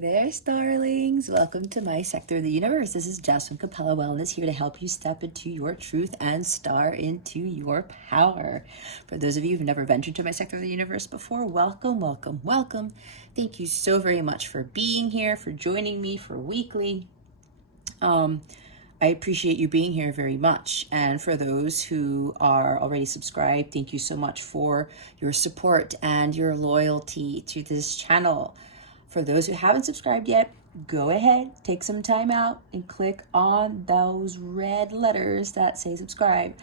Hey there, starlings. Welcome to my sector of the universe. This is Jess from Capella Wellness, here to help you step into your truth and star into your power. For those of you who've never ventured to my sector of the universe before, welcome, welcome, welcome. Thank you so very much for being here, for joining me for weekly. I appreciate you being here very much. And for those who are already subscribed, thank you so much for your support and your loyalty to this channel. For those who haven't subscribed yet, go ahead, take some time out and click on those red letters that say subscribe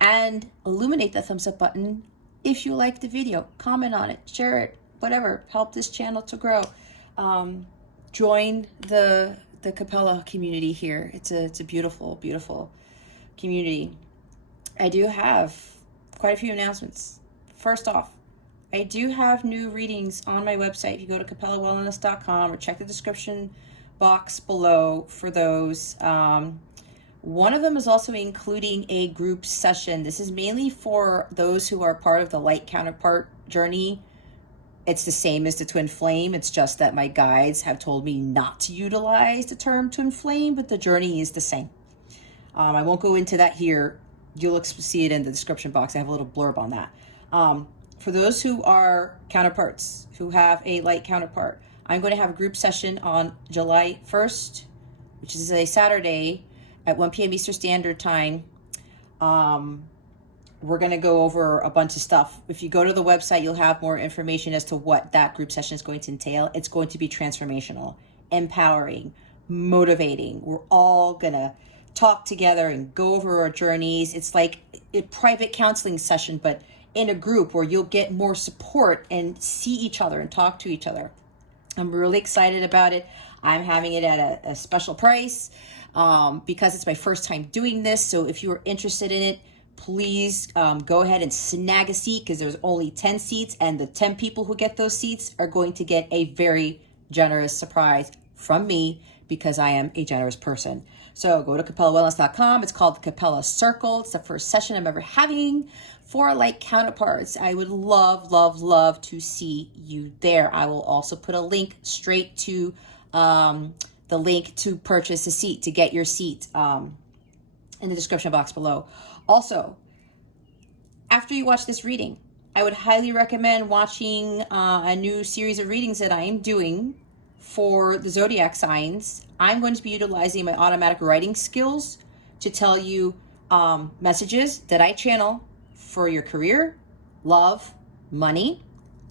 and illuminate the thumbs up button if you like the video. Comment on it, share it, whatever. Help this channel to grow. Join the Capella community here. It's a beautiful, beautiful community. I do have quite a few announcements. First off, I do have new readings on my website. If you go to capellawellness.com or check the description box below for those. One of them is also including a group session. This is mainly for those who are part of the Light Counterpart journey. It's the same as the twin flame. It's just that my guides have told me not to utilize the term twin flame, but the journey is the same. I won't go into that here. You'll see it in the description box. I have a little blurb on that. For those who are counterparts, who have a light counterpart, I'm going to have a group session on July 1st, which is a Saturday at 1 p.m. Eastern Standard Time. We're going to go over a bunch of stuff. If you go to the website, you'll have more information as to what that group session is going to entail. It's going to be transformational, empowering, motivating. We're all going to talk together and go over our journeys. It's like a private counseling session, but in a group where you'll get more support and see each other and talk to each other. I'm really excited about it. I'm having it at a special price because it's my first time doing this. So if you are interested in it, please go ahead and snag a seat, because there's only 10 seats, and the 10 people who get those seats are going to get a very generous surprise from me, because I am a generous person. So go to capellawellness.com. It's called the Capella Circle. It's the first session I'm ever having for Light Counterparts. I would love, love, love to see you there. I will also put a link straight to the link to purchase a seat, to get your seat in the description box below. Also, after you watch this reading, I would highly recommend watching a new series of readings that I am doing for the zodiac signs. I'm going to be utilizing my automatic writing skills to tell you messages that I channel for your career, love, money,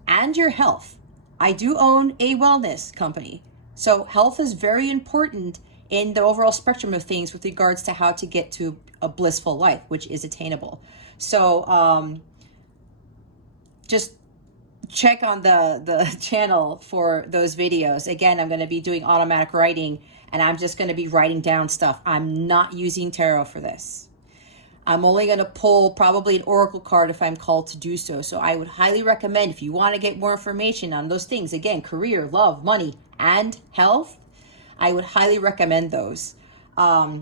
and your health. I do own a wellness company, so health is very important in the overall spectrum of things with regards to how to get to a blissful life, which is attainable. So just check on the channel for those videos. Again, I'm going to be doing automatic writing, and I'm just going to be writing down stuff. I'm not using tarot for this. I'm only going to pull probably an oracle card if I'm called to do so. So I would highly recommend, if you want to get more information on those things, again, career, love, money, and health, I would highly recommend those. I'll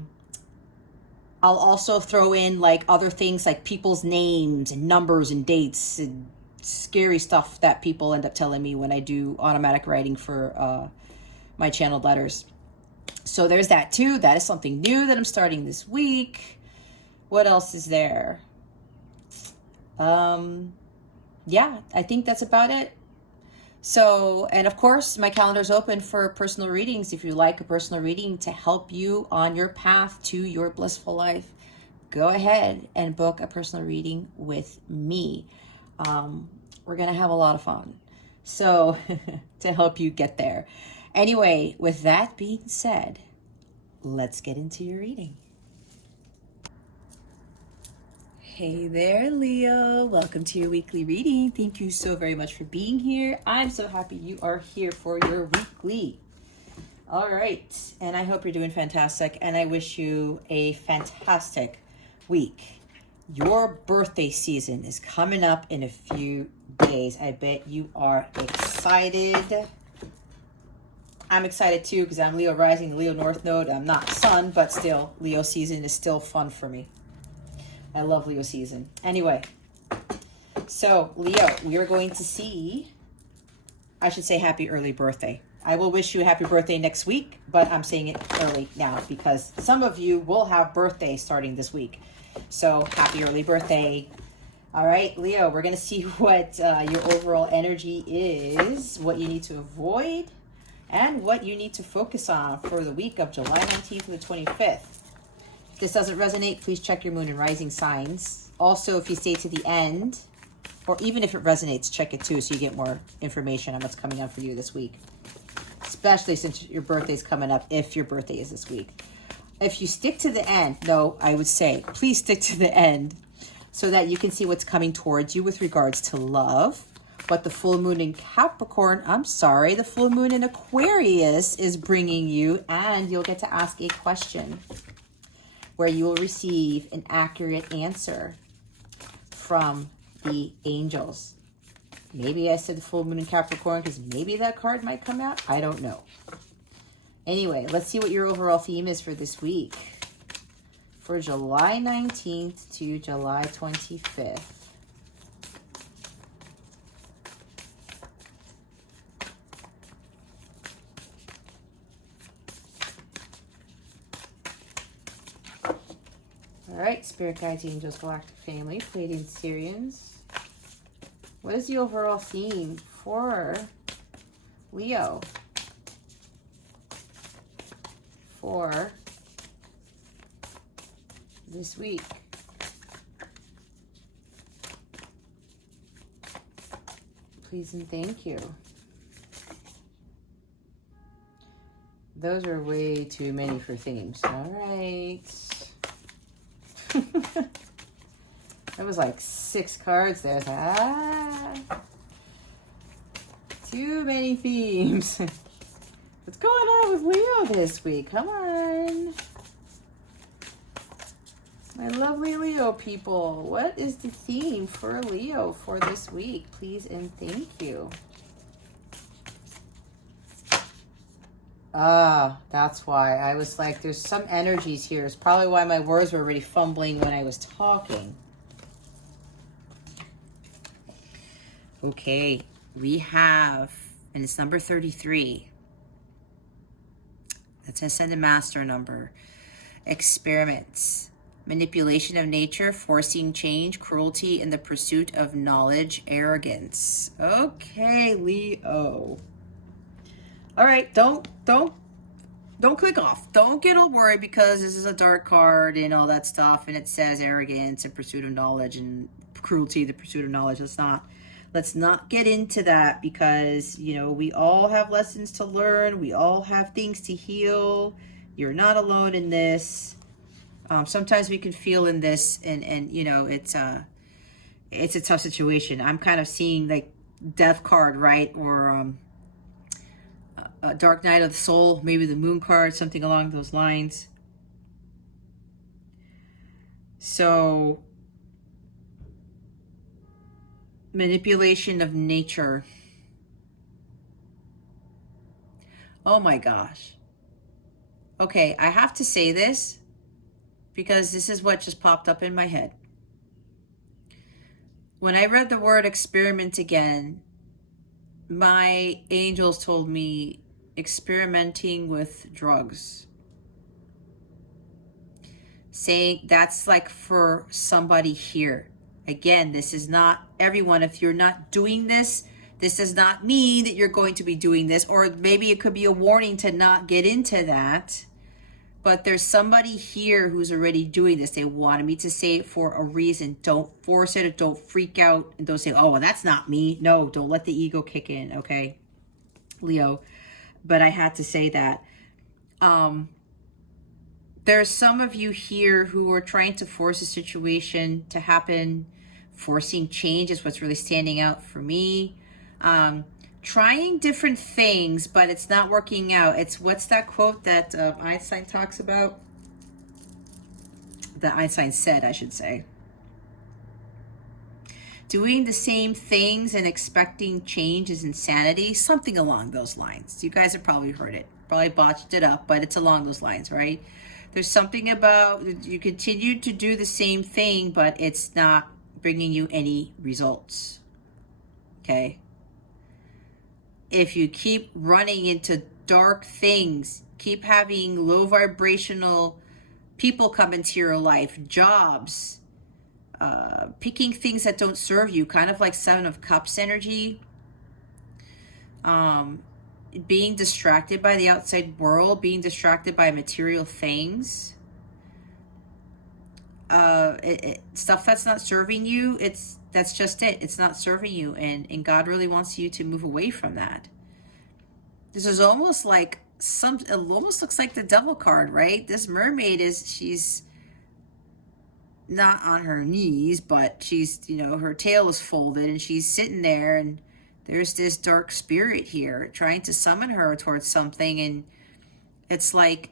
also throw in like other things like people's names and numbers and dates and scary stuff that people end up telling me when I do automatic writing for my channeled letters. So there's that too. That is something new that I'm starting this week. What else is there? Yeah, I think that's about it. So, and of course, my calendar is open for personal readings. If you like a personal reading to help you on your path to your blissful life, go ahead and book a personal reading with me. We're going to have a lot of fun. So, to help you get there. Anyway, with that being said, let's get into your reading. Hey there, Leo. Welcome to your weekly reading. Thank you so very much for being here. I'm so happy you are here for your weekly. All right. And I hope you're doing fantastic. And I wish you a fantastic week. Your birthday season is coming up in a few days. I bet you are excited. I'm excited too, because I'm Leo rising, Leo North Node. I'm not Sun, but still, Leo season is still fun for me. I love Leo season. Anyway, so Leo, we are going to see, I should say happy early birthday. I will wish you a happy birthday next week, but I'm saying it early now because some of you will have birthdays starting this week. So happy early birthday. All right, Leo, we're going to see what your overall energy is, what you need to avoid, and what you need to focus on for the week of July 19th to the 25th. If this doesn't resonate, please check your moon and rising signs. Also, if you stay to the end, or even if it resonates, check it too so you get more information on what's coming up for you this week. Especially since your birthday's coming up, if your birthday is this week. If you stick to the end, no, I would say, please stick to the end so that you can see what's coming towards you with regards to love. What the full moon in Capricorn, the full moon in Aquarius is bringing you, and you'll get to ask a question where you will receive an accurate answer from the angels. Maybe I said the full moon in Capricorn because maybe that card might come out. I don't know. Anyway, let's see what your overall theme is for this week. For July 19th to July 25th. All right, Spirit Guides, Angels, Galactic Family, Pleiadian Syrians. What is the overall theme for Leo for this week? Please and thank you. Those are way too many for themes. All right. That was like 6 cards there. Too many themes. What's going on with Leo this week? Come on. My lovely Leo people. What is the theme for Leo for this week? Please and thank you. That's why. I was like, there's some energies here. It's probably why my words were already fumbling when I was talking. Okay, we have, and it's number 33. That's Ascended Master number. Experiments. Manipulation of nature, forcing change, cruelty in the pursuit of knowledge, arrogance. Okay, Leo. All right, don't click off. Don't get all worried because this is a dark card and all that stuff, and it says arrogance and pursuit of knowledge and cruelty, the pursuit of knowledge. Let's not get into that because, you know, we all have lessons to learn. We all have things to heal. You're not alone in this. Sometimes we can feel in this and you know, it's a tough situation. I'm kind of seeing like death card, right? Or a dark night of the soul, maybe the moon card, something along those lines. So manipulation of nature. Oh my gosh. Okay, I have to say this because this is what just popped up in my head. When I read the word experiment again, my angels told me experimenting with drugs. Saying that's like for somebody here. Again, this is not everyone. If you're not doing this, this does not mean that you're going to be doing this, or maybe it could be a warning to not get into that. But there's somebody here who's already doing this. They wanted me to say it for a reason. Don't force it or don't freak out and don't say, oh, well, that's not me. No, don't let the ego kick in, okay, Leo? But I had to say that. There's some of you here who are trying to force a situation to happen. Forcing change is what's really standing out for me. Trying different things, but it's not working out. It's, what's that quote that Einstein talks about? That Einstein said, I should say. Doing the same things and expecting change is insanity. Something along those lines. You guys have probably heard it. Probably botched it up, but it's along those lines, right? There's something about you continue to do the same thing, but it's not bringing you any results. Okay? if you keep running into dark things, keep having low vibrational people come into your life, jobs, picking things that don't serve you, kind of like Seven of Cups energy, being distracted by the outside world, being distracted by material things, stuff that's not serving you, that's just it. It's not serving you, and God really wants you to move away from that. This is almost like it almost looks like the devil card, right? This mermaid she's not on her knees, but she's, her tail is folded and she's sitting there, and there's this dark spirit here trying to summon her towards something, and it's like,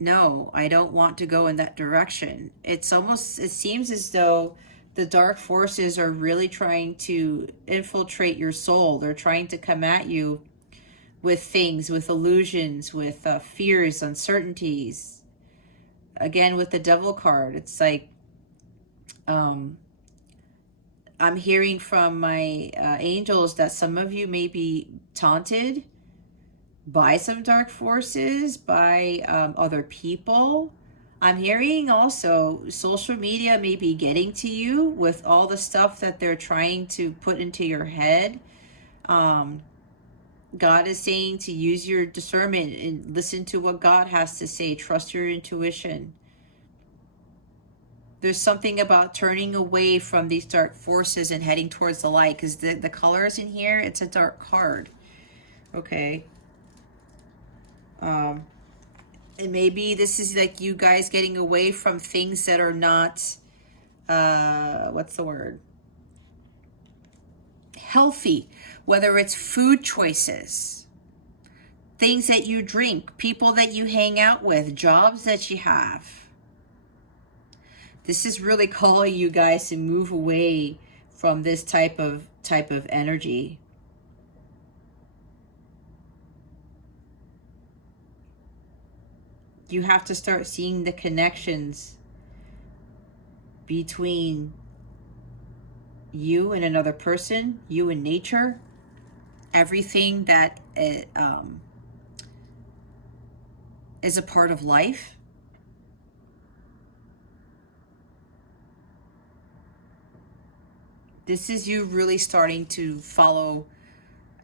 no, I don't want to go in that direction. It seems as though the dark forces are really trying to infiltrate your soul. They're trying to come at you with things, with illusions, with fears, uncertainties. Again, with the devil card, it's like, I'm hearing from my angels that some of you may be taunted by some dark forces, by other people. I'm hearing also social media may be getting to you with all the stuff that they're trying to put into your head. God is saying to use your discernment and listen to what God has to say. Trust your intuition. There's something about turning away from these dark forces and heading towards the light, because the colors in here, it's a dark card. Okay. And maybe this is like you guys getting away from things that are not, what's the word? Healthy. Whether it's food choices, things that you drink, people that you hang out with, jobs that you have. This is really calling you guys to move away from this type of energy. You have to start seeing the connections between you and another person, you and nature, everything that is a part of life. This is you really starting to follow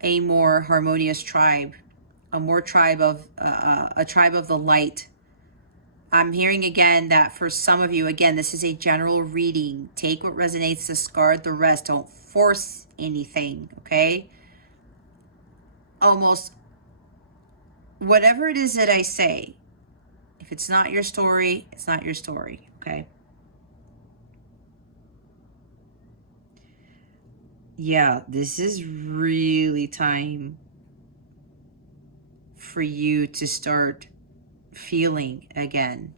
a more harmonious tribe, a tribe of the light. I'm hearing again that for some of you, again, this is a general reading. Take what resonates, discard the rest. Don't force anything, okay? Almost whatever it is that I say, if it's not your story, it's not your story, okay? Yeah, this is really time for you to start feeling again.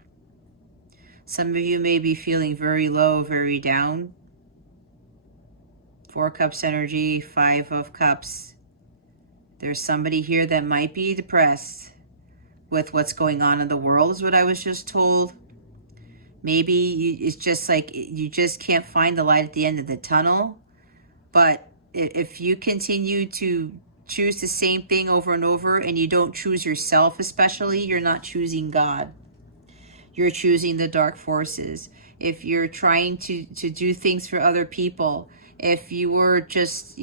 Some of you may be feeling very low, very down. 4 Cups energy, 5 of Cups. There's somebody here that might be depressed with what's going on in the world, is what I was just told. Maybe it's just like you just can't find the light at the end of the tunnel. But if you continue to choose the same thing over and over, and you don't choose yourself especially, you're not choosing God. You're choosing the dark forces. If you're trying to do things for other people, if you were just,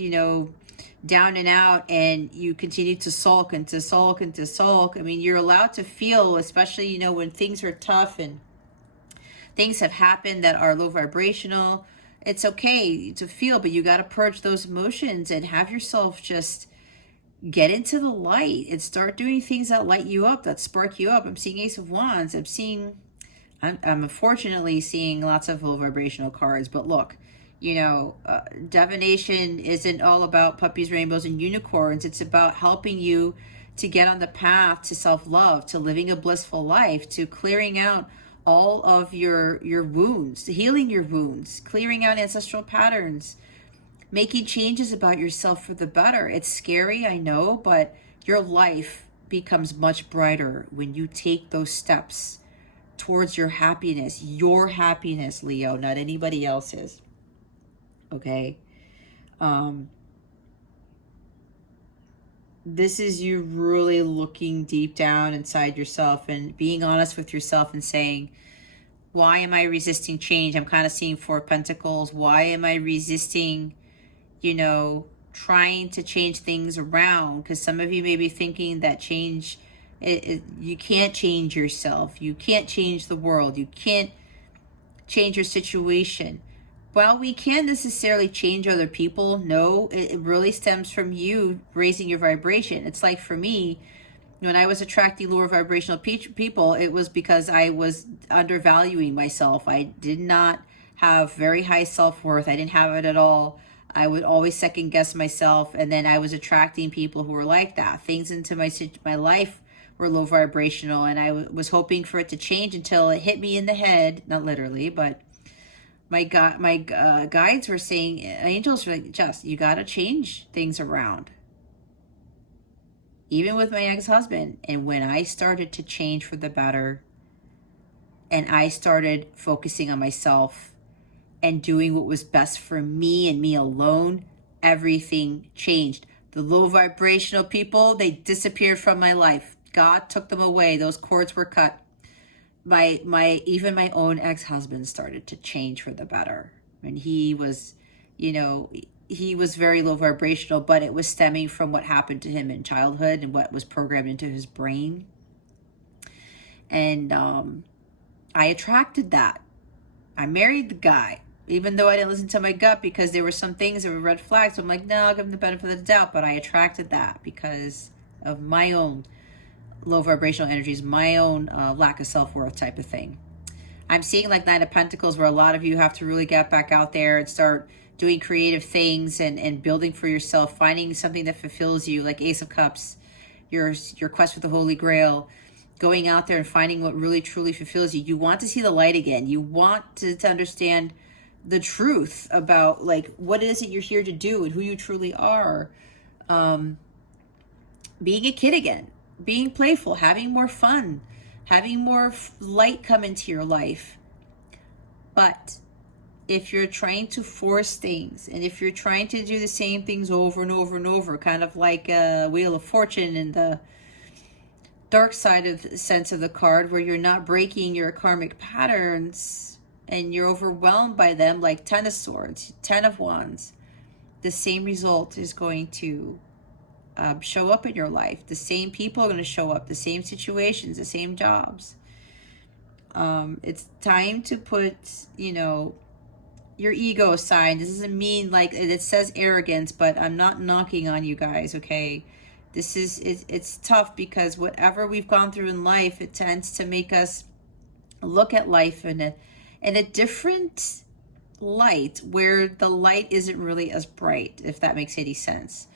down and out and you continue to sulk and to sulk and to sulk, I mean, you're allowed to feel, especially, when things are tough and things have happened that are low vibrational. It's okay to feel, but you got to purge those emotions and have yourself just get into the light and start doing things that light you up, that spark you up. I'm seeing Ace of Wands. I'm unfortunately seeing lots of low vibrational cards, but look, divination isn't all about puppies, rainbows, and unicorns. It's about helping you to get on the path to self-love, to living a blissful life, to clearing out all of your wounds, healing your wounds, clearing out ancestral patterns, making changes about yourself for the better. It's scary, I know, but your life becomes much brighter when you take those steps towards your happiness, Leo, not anybody else's. Okay? This is you really looking deep down inside yourself and being honest with yourself and saying, why am I resisting change? I'm kind of seeing Four of Pentacles. Why am I resisting, trying to change things around? Because some of you may be thinking that change, you can't change yourself. You can't change the world. You can't change your situation. Well, we can't necessarily change other people. No, it really stems from you raising your vibration. It's like for me, when I was attracting lower vibrational people, it was because I was undervaluing myself. I did not have very high self-worth. I didn't have it at all. I would always second guess myself, and then I was attracting people who were like that. Things into my life were low vibrational, and I was hoping for it to change until it hit me in the head, not literally, but my guides were saying, angels were like, just, you got to change things around. Even with my ex-husband. And when I started to change for the better, and I started focusing on myself and doing what was best for me and me alone, everything changed. The low vibrational people, they disappeared from my life. God took them away. Those cords were cut. Even my own ex-husband started to change for the better. And he was, he was very low vibrational, but it was stemming from what happened to him in childhood and what was programmed into his brain. And I attracted that. I married the guy, even though I didn't listen to my gut, because there were some things that were red flags. So I'm like, no, I'll give him the benefit of the doubt. But I attracted that because of my own low vibrational energies, my own lack of self-worth type of thing. I'm seeing like Nine of Pentacles, where a lot of you have to really get back out there and start doing creative things and building for yourself, finding something that fulfills you, like Ace of Cups, your quest for the Holy Grail, going out there and finding what really truly fulfills you. You want to see the light again. You want to understand the truth about like what it is that you're here to do and who you truly are. Being a kid again, being playful, having more fun, having more light come into your life. But if you're trying to force things, and if you're trying to do the same things over and over and over, kind of like a Wheel of Fortune in the dark side of the sense of the card, where you're not breaking your karmic patterns and you're overwhelmed by them, like Ten of Swords, Ten of Wands, the same result is going to show up in your life. The same people are going to show up, the same situations, the same jobs. It's time to put, your ego aside. This doesn't mean like it says arrogance, but I'm not knocking on you guys, okay? It's tough because whatever we've gone through in life, it tends to make us look at life in a different light, where the light isn't really as bright, if that makes any sense.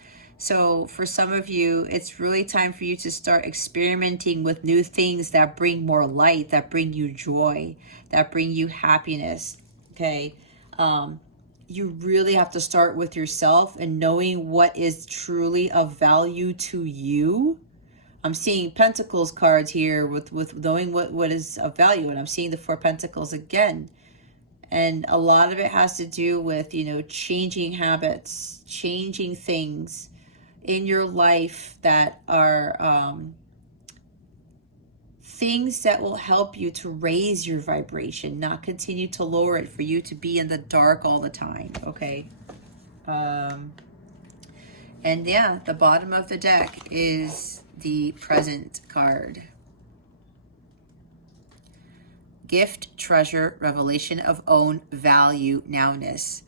So for some of you, it's really time for you to start experimenting with new things that bring more light, that bring you joy, that bring you happiness, okay? You really have to start with yourself and knowing what is truly of value to you. I'm seeing Pentacles cards here with knowing what is of value, and I'm seeing the Four Pentacles again. And a lot of it has to do with, changing habits, changing things in your life that are things that will help you to raise your vibration, not continue to lower it for you to be in the dark all the time, okay? And yeah, the bottom of the deck is the Present card. Gift, treasure, revelation of own value, nowness.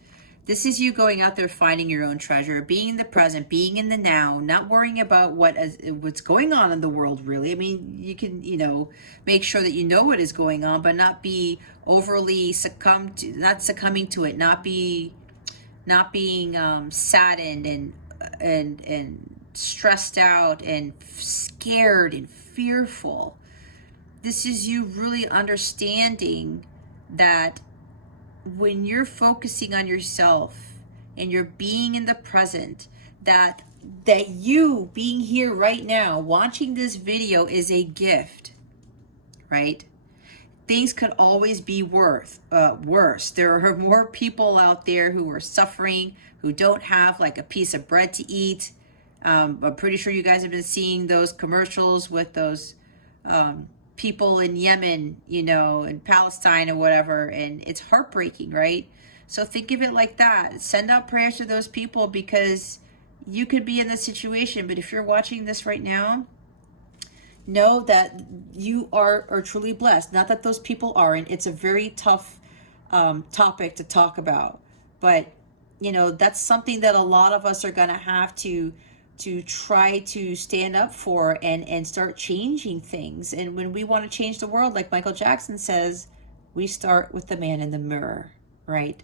This is you going out there, finding your own treasure, being in the present, being in the now, not worrying about what's going on in the world, really. I mean, you can, make sure that you know what is going on, but not be overly not succumbing to it, not being saddened and stressed out and scared and fearful. This is you really understanding that when you're focusing on yourself and you're being in the present, that you being here right now, watching this video is a gift, right? Things could always be worse. There are more people out there who are suffering, who don't have like a piece of bread to eat, I'm pretty sure you guys have been seeing those commercials with those people in Yemen, you know, in Palestine or whatever, and it's heartbreaking, right? So think of it like that. Send out prayers to those people, because you could be in this situation. But if you're watching this right now, know that you are truly blessed. Not that those people aren't. It's a very tough topic to talk about, but you know, that's something that a lot of us are going to have to try to stand up for and start changing things. And when we want to change the world, like Michael Jackson says, we start with the man in the mirror, right?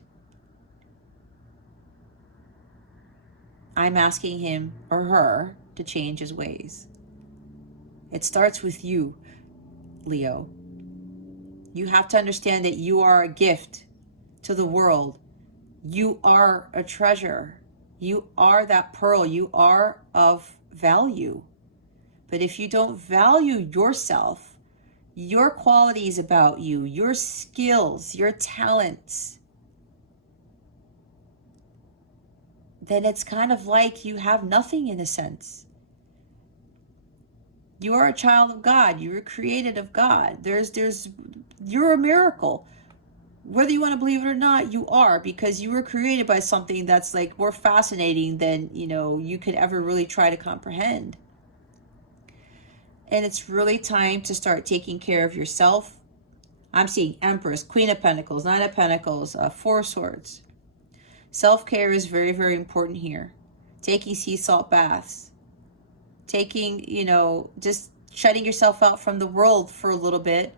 I'm asking him or her to change his ways. It starts with you, Leo. You have to understand that you are a gift to the world. You are a treasure. You are that pearl. You are of value. But if you don't value yourself, your qualities about you, your skills, your talents, then it's kind of like you have nothing in a sense. You are a child of God. You were created of God. You're a miracle. Whether you want to believe it or not, you are, because you were created by something that's like more fascinating than, you know, you could ever really try to comprehend. And it's really time to start taking care of yourself. I'm seeing Empress, Queen of Pentacles, Nine of Pentacles, Four of Swords. Self-care is very, very important here. Taking sea salt baths. Taking, you know, just shutting yourself out from the world for a little bit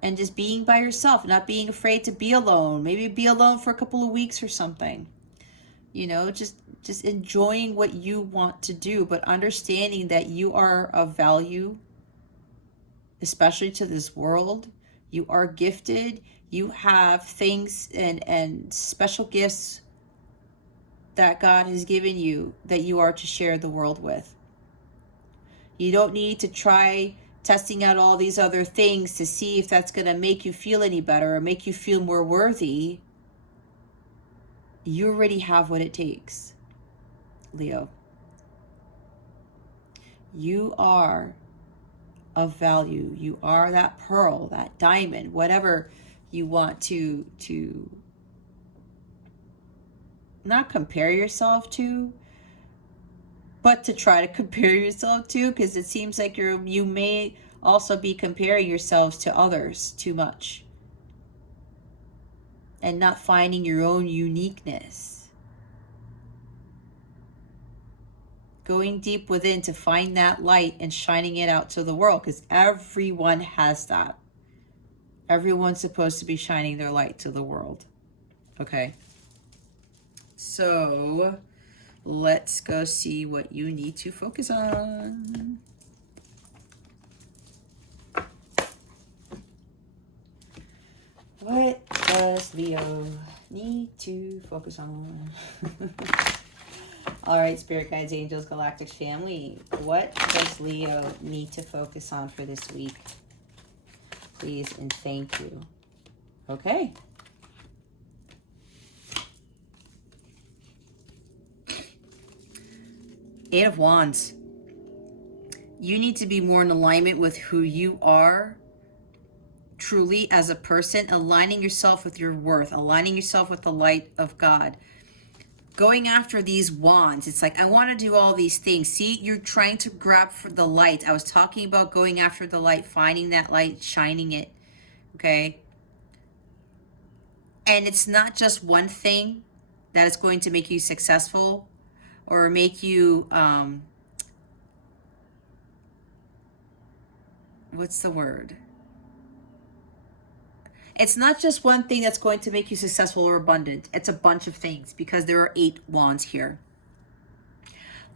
and just being by yourself, not being afraid to be alone. Maybe be alone for a couple of weeks or something. You know, just enjoying what you want to do, but understanding that you are of value, especially to this world. You are gifted. You have things and special gifts that God has given you that you are to share the world with. You don't need to try testing out all these other things to see if that's going to make you feel any better or make you feel more worthy. You already have what it takes, Leo. You are of value. You are that pearl, that diamond, whatever you want to not compare yourself to, but to try to compare yourself to, because it seems like you may also be comparing yourselves to others too much and not finding your own uniqueness. Going deep within to find that light and shining it out to the world, because everyone has that. Everyone's supposed to be shining their light to the world. Okay. So let's go see what you need to focus on. What does Leo need to focus on? All right, Spirit Guides, Angels, Galactic Family. What does Leo need to focus on for this week? Please and thank you. Okay. Eight of Wands. You need to be more in alignment with who you are truly as a person, aligning yourself with your worth, aligning yourself with the light of God. Going after these wands. It's like, I want to do all these things. See, you're trying to grab for the light. I was talking about going after the light, finding that light, shining it. Okay. And it's not just one thing that is going to make you successful or make you, what's the word? It's not just one thing that's going to make you successful or abundant. It's a bunch of things, because there are 8 wands here.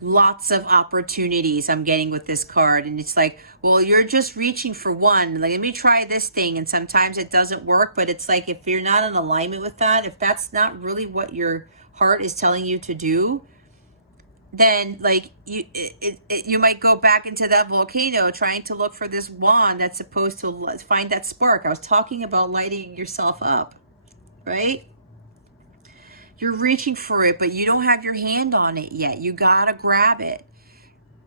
Lots of opportunities I'm getting with this card. And it's like, well, you're just reaching for one. Like, let me try this thing. And sometimes it doesn't work. But it's like, if you're not in alignment with that, if that's not really what your heart is telling you to do, then like you might go back into that volcano trying to look for this wand that's supposed to find that spark. I was talking about lighting yourself up, right? You're reaching for it, but you don't have your hand on it yet. You gotta grab it.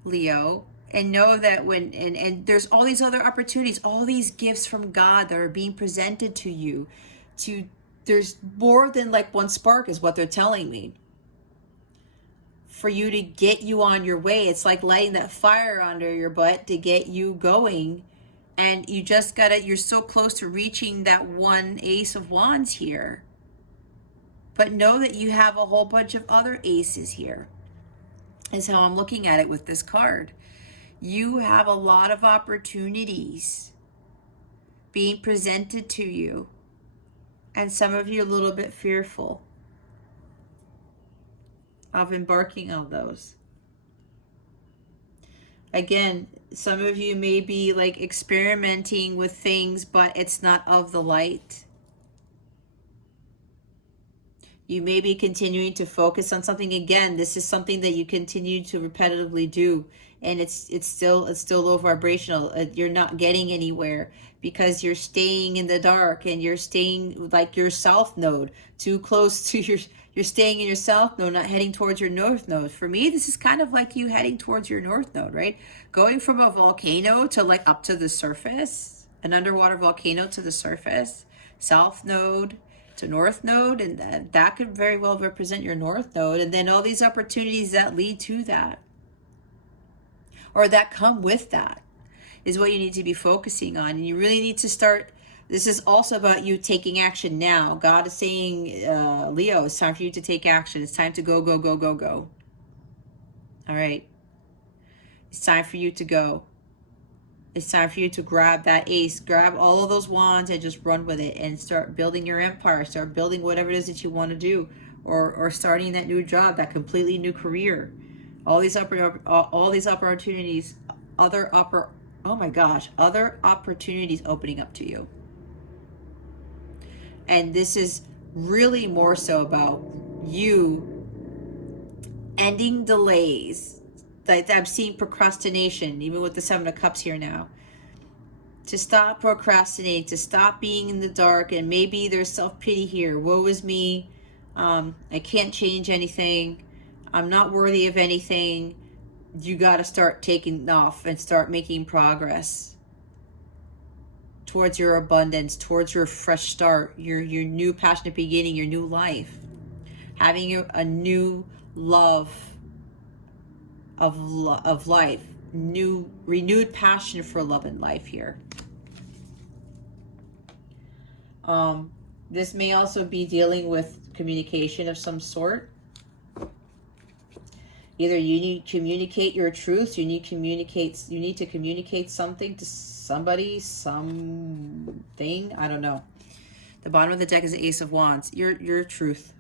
Leo, and know that when and there's all these other opportunities, all these gifts from God that are being presented to you. There's more than like one spark is what they're telling me, for you to get you on your way. It's like lighting that fire under your butt to get you going. And you just gotta, you're so close to reaching that one Ace of Wands here. But know that you have a whole bunch of other aces here, is how I'm looking at it with this card. You have a lot of opportunities being presented to you. And some of you are a little bit fearful of embarking on those. Again, some of you may be like experimenting with things, but it's not of the light. You may be continuing to focus on something. Again, this is something that you continue to repetitively do, and it's still low vibrational. You're not getting anywhere because you're staying in the dark, and you're staying like your south node, too close to you're staying in your south node, not heading towards your north node. For me, this is kind of like you heading towards your north node, right? Going from a volcano to like up to the surface, an underwater volcano to the surface, south node to north node, and that could very well represent your north node, and then all these opportunities that lead to that, or that come with that, is what you need to be focusing on. And you really need to start, this is also about you taking action now. God is saying, Leo, it's time for you to take action. It's time to go, go, go, go, go. All right. It's time for you to go. It's time for you to grab that ace, grab all of those wands and just run with it and start building your empire, start building whatever it is that you want to do, or starting that new job, that completely new career. All these opportunities, other opportunities opening up to you. And this is really more so about you ending delays. Like I'm seeing procrastination, even with the Seven of Cups here now. To stop procrastinating, to stop being in the dark, and maybe there's self-pity here. Woe is me. I can't change anything. I'm not worthy of anything. You got to start taking off and start making progress towards your abundance, towards your fresh start, your new passionate beginning, your new life. Having a new love of life, new renewed passion for love and life here. This may also be dealing with communication of some sort. Either you need to communicate your truths, you need to communicate something to somebody, something, I don't know. The bottom of the deck is the Ace of Wands. Your truth.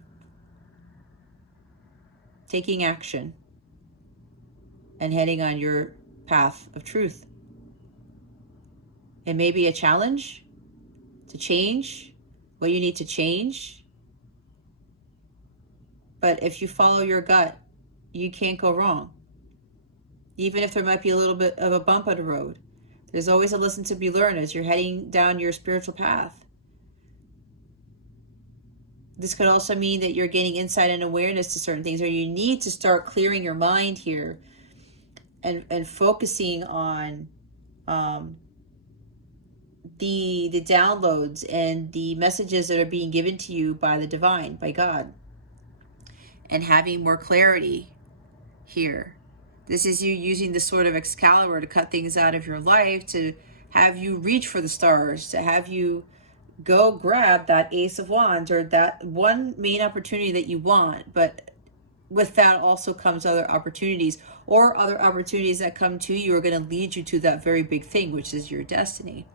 Taking action and heading on your path of truth. It may be a challenge to change what you need to change. But if you follow your gut, you can't go wrong. Even if there might be a little bit of a bump on the road, there's always a lesson to be learned as you're heading down your spiritual path. This could also mean that you're gaining insight and awareness to certain things, or you need to start clearing your mind here and focusing on the downloads and the messages that are being given to you by the divine, by God, and having more clarity here. This is you using the sword of Excalibur to cut things out of your life, to have you reach for the stars, to have you go grab that Ace of Wands, or that one main opportunity that you want. But with that also comes other opportunities, or other opportunities that come to you are going to lead you to that very big thing, which is your destiny.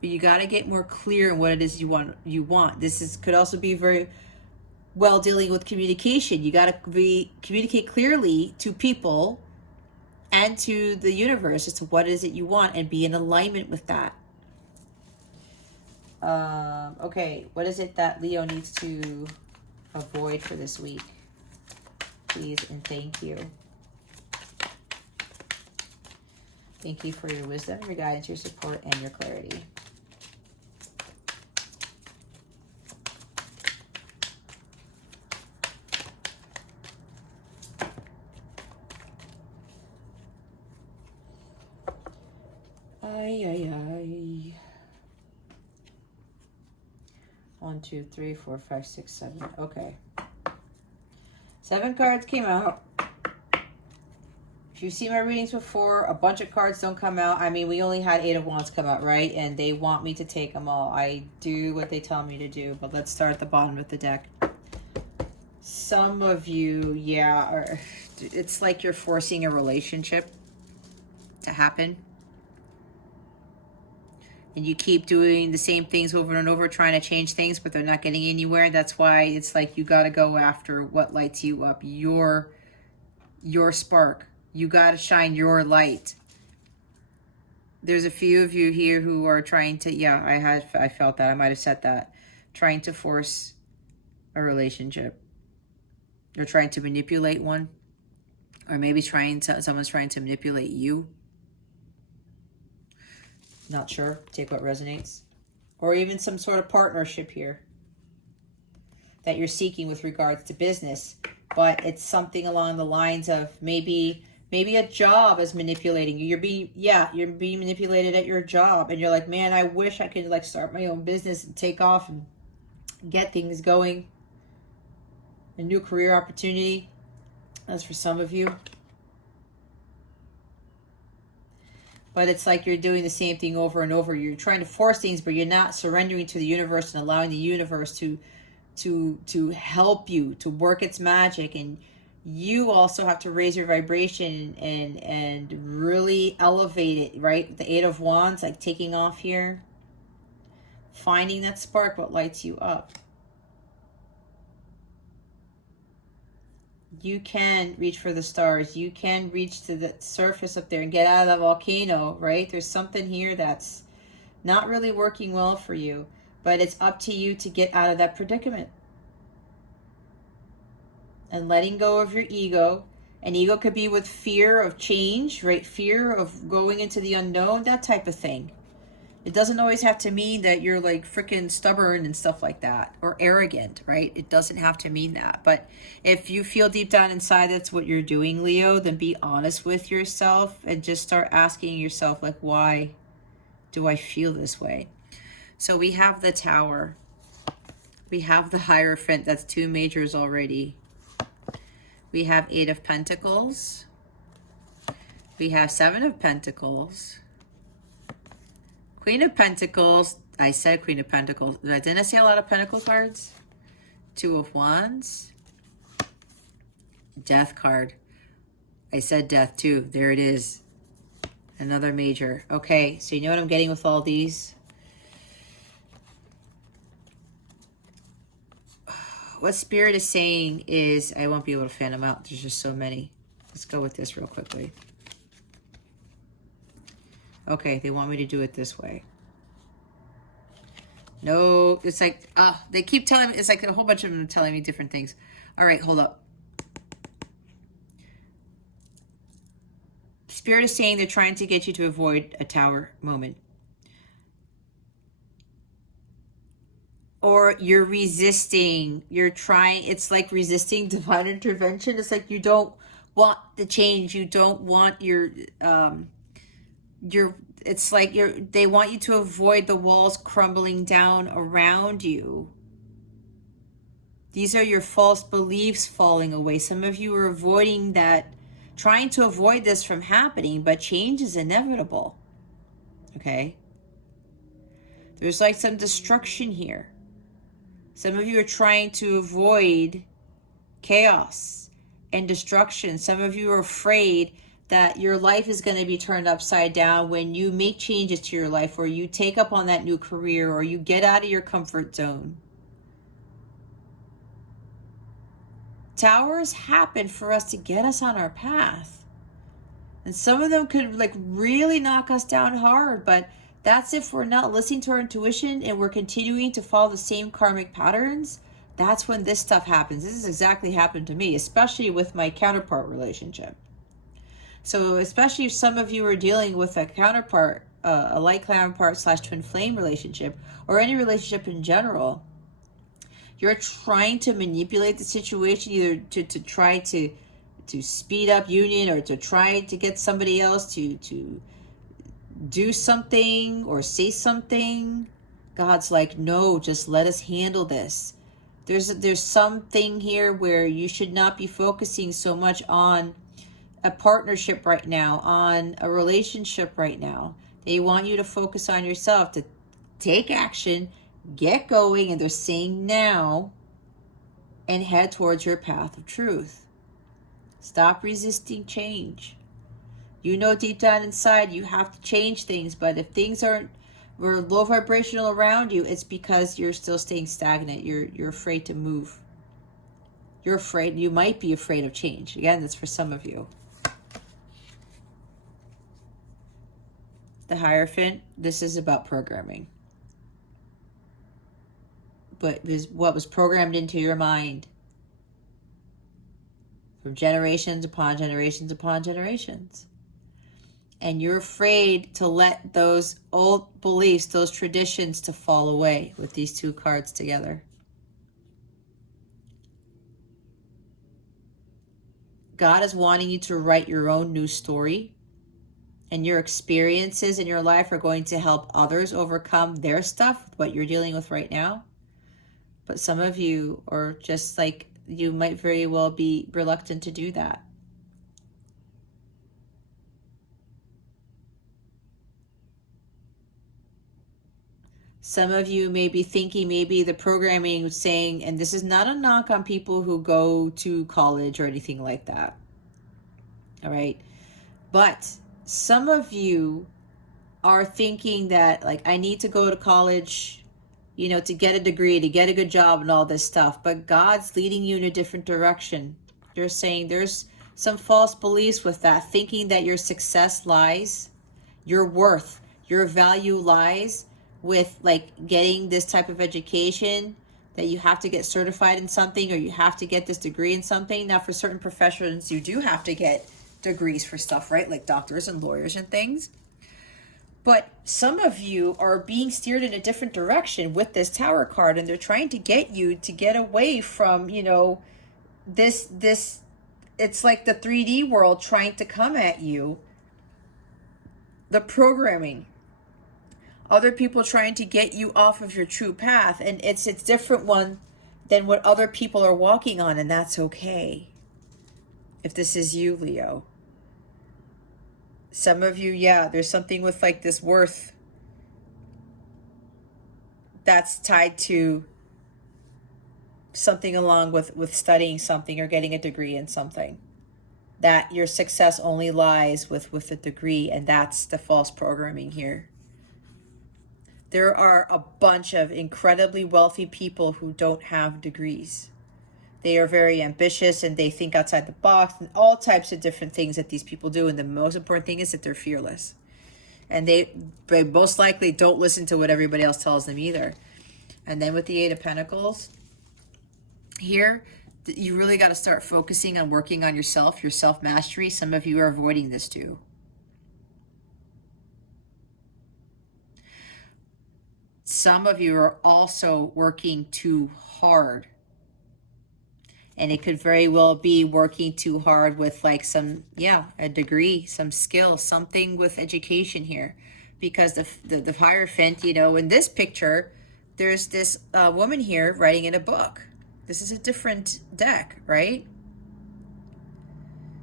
But you got to get more clear on what it is you want. This could also be very well dealing with communication. You got to communicate clearly to people and to the universe as to what it is that you want, and be in alignment with that. Okay, what is it that Leo needs to avoid for this week? Please and thank you. Thank you for your wisdom, your guidance, your support, and your clarity. 1, 2, 3, 4, 5, 6, 7. Okay. 7 cards came out. If you've seen my readings before, a bunch of cards don't come out. I mean, we only had 8 of Wands come out, right? And they want me to take them all. I do what they tell me to do. But let's start at the bottom of the deck. Some of you, yeah, it's like you're forcing a relationship to happen. And you keep doing the same things over and over, trying to change things, but they're not getting anywhere. That's why it's like you got to go after what lights you up, your spark. You got to shine your light. There's a few of you here who are trying to, yeah, I felt that. I might have said that. Trying to force a relationship. They're trying to manipulate one. Or maybe someone's trying to manipulate you. Not sure. Take what resonates. Or even some sort of partnership here that you're seeking with regards to business. But it's something along the lines of maybe a job is manipulating you. You're being manipulated at your job. And you're like, man, I wish I could like start my own business and take off and get things going. A new career opportunity. That's for some of you. But it's like you're doing the same thing over and over. You're trying to force things, but you're not surrendering to the universe and allowing the universe to help you, to work its magic. And you also have to raise your vibration and really elevate it, right? The 8 of Wands, like taking off here. Finding that spark, what lights you up. You can reach for the stars. You can reach to the surface up there and get out of the volcano, right? There's something here that's not really working well for you, but it's up to you to get out of that predicament. And letting go of your ego. And ego could be with fear of change, right? Fear of going into the unknown, that type of thing. It doesn't always have to mean that you're like freaking stubborn and stuff like that, or arrogant, right? It doesn't have to mean that. But if you feel deep down inside that's what you're doing, Leo, then be honest with yourself and just start asking yourself, like, why do I feel this way? So we have the Tower. We have the Hierophant. That's 2 majors already. We have 8 of Pentacles. We have 7 of Pentacles. Queen of Pentacles. I said Queen of Pentacles. Didn't I see a lot of Pentacle cards? 2 of Wands. Death card. I said Death too. There it is. Another major. Okay, so you know what I'm getting with all these? What Spirit is saying is, I won't be able to fan them out. There's just so many. Let's go with this real quickly. Okay, they want me to do it this way. No, it's like, they keep telling me, it's like a whole bunch of them telling me different things. All right, hold up. Spirit is saying they're trying to get you to avoid a Tower moment. Or you're resisting, you're trying, it's like resisting divine intervention. It's like you don't want the change. You don't want it's like they want you to avoid the walls crumbling down around you. These are your false beliefs falling away. Some of you are avoiding that, trying to avoid this from happening, but change is inevitable. Okay? There's like some destruction here. Some of you are trying to avoid chaos and destruction. Some of you are afraid that your life is going to be turned upside down when you make changes to your life, or you take up on that new career, or you get out of your comfort zone. Towers happen for us to get us on our path. And some of them could like really knock us down hard, but that's if we're not listening to our intuition and we're continuing to follow the same karmic patterns. That's when this stuff happens. This has exactly happened to me, especially with my counterpart relationship. So especially if some of you are dealing with a counterpart, a light counterpart / twin flame relationship, or any relationship in general, you're trying to manipulate the situation, either to try to speed up union, or to try to get somebody else to do something or say something. God's like, no, just let us handle this. There's something here where you should not be focusing so much on a partnership right now, on a relationship right now. They want you to focus on yourself, to take action, get going, and they're saying now, and head towards your path of truth. Stop resisting change. You know deep down inside you have to change things, but if things aren't or low vibrational around you, it's because you're still staying stagnant. You're afraid to move. You're afraid. You might be afraid of change. Again, that's for some of you. The Hierophant, this is about programming. But is what was programmed into your mind from generations upon generations upon generations. And you're afraid to let those old beliefs, those traditions, to fall away with these two cards together. God is wanting you to write your own new story, and your experiences in your life are going to help others overcome their stuff, what you're dealing with right now. But some of you are just like, you might very well be reluctant to do that. Some of you may be thinking maybe the programming was saying, and this is not a knock on people who go to college or anything like that. All right. But some of you are thinking that, like, I need to go to college, you know, to get a degree, to get a good job and all this stuff. But God's leading you in a different direction. You're saying there's some false beliefs with that, thinking that your success lies, your worth, your value lies with like getting this type of education, that you have to get certified in something or you have to get this degree in something. Now, for certain professions, you do have to get degrees for stuff, right? Like doctors and lawyers and things. But some of you are being steered in a different direction with this Tower card, and they're trying to get you to get away from, you know, this it's like the 3D world trying to come at you. The programming, other people trying to get you off of your true path, and it's different one than what other people are walking on, and that's okay. If this is you, Leo. Some of you, yeah, there's something with like this worth that's tied to something along with studying something or getting a degree in something. That your success only lies with a degree, and that's the false programming here. There are a bunch of incredibly wealthy people who don't have degrees. They are very ambitious and they think outside the box and all types of different things that these people do. And the most important thing is that they're fearless. And they most likely don't listen to what everybody else tells them either. And then with the Eight of Pentacles here, you really got to start focusing on working on yourself, your self-mastery. Some of you are avoiding this too. Some of you are also working too hard. And it could very well be working too hard with like some, a degree, some skill, something with education here. Because the Hierophant, you know, in this picture, there's this woman here writing in a book. This is a different deck, right?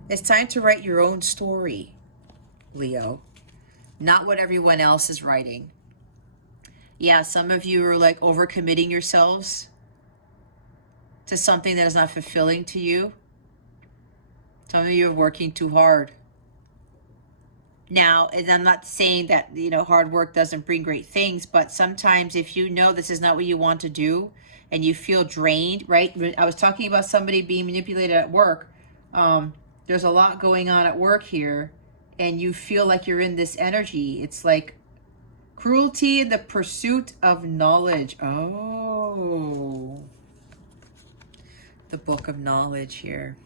It's time to write your own story, Leo. Not what everyone else is writing. Yeah, some of you are like overcommitting yourselves to something that is not fulfilling to you. Some of you are working too hard. Now, and I'm not saying that, you know, hard work doesn't bring great things, but sometimes if you know this is not what you want to do and you feel drained, right? I was talking about somebody being manipulated at work. There's a lot going on at work here, and you feel like you're in this energy. It's like cruelty in the pursuit of knowledge. Oh, the book of knowledge here.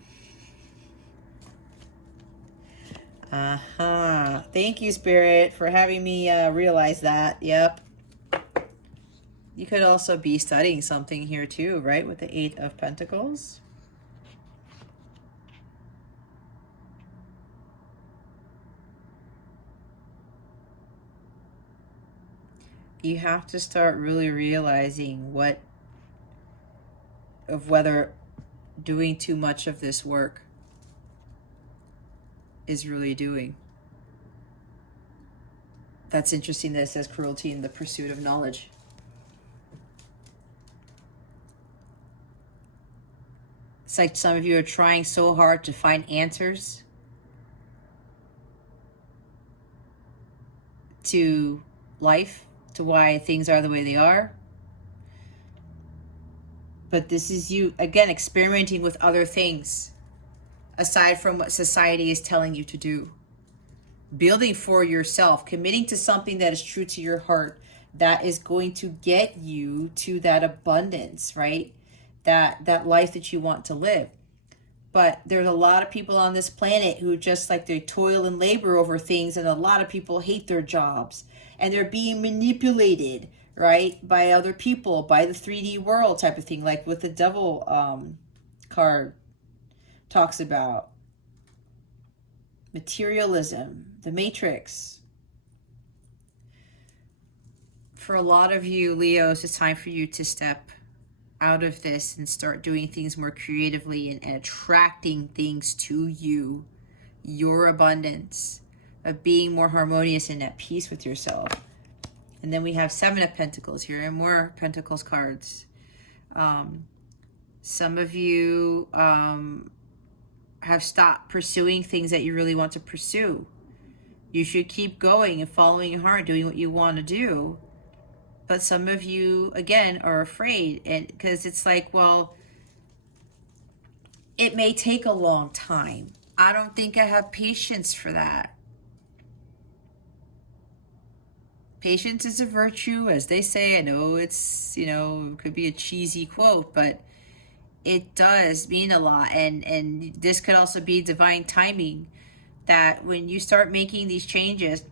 Thank you, Spirit, for having me realize that. Yep. You could also be studying something here too, right? With the Eight of Pentacles. You have to start really realizing whether doing too much of this work is really doing. That's interesting that it says cruelty in the pursuit of knowledge. It's like some of you are trying so hard to find answers to life, to why things are the way they are. But this is you, again, experimenting with other things aside from what society is telling you to do. Building for yourself, committing to something that is true to your heart, that is going to get you to that abundance, right? That life that you want to live. But there's a lot of people on this planet who just like they toil and labor over things, and a lot of people hate their jobs and they're being manipulated, right, by other people, by the 3D world type of thing, like what the devil card talks about. Materialism, the matrix. For a lot of you, Leos, it's time for you to step out of this and start doing things more creatively and attracting things to you, your abundance, of being more harmonious and at peace with yourself. And then we have 7 of Pentacles here and more Pentacles cards. Some of you have stopped pursuing things that you really want to pursue. You should keep going and following your heart, doing what you want to do. But some of you, again, are afraid, and because it's like, well, it may take a long time. I don't think I have patience for that. Patience is a virtue, as they say. I know it's, it could be a cheesy quote, but it does mean a lot. And this could also be divine timing, that when you start making these changes,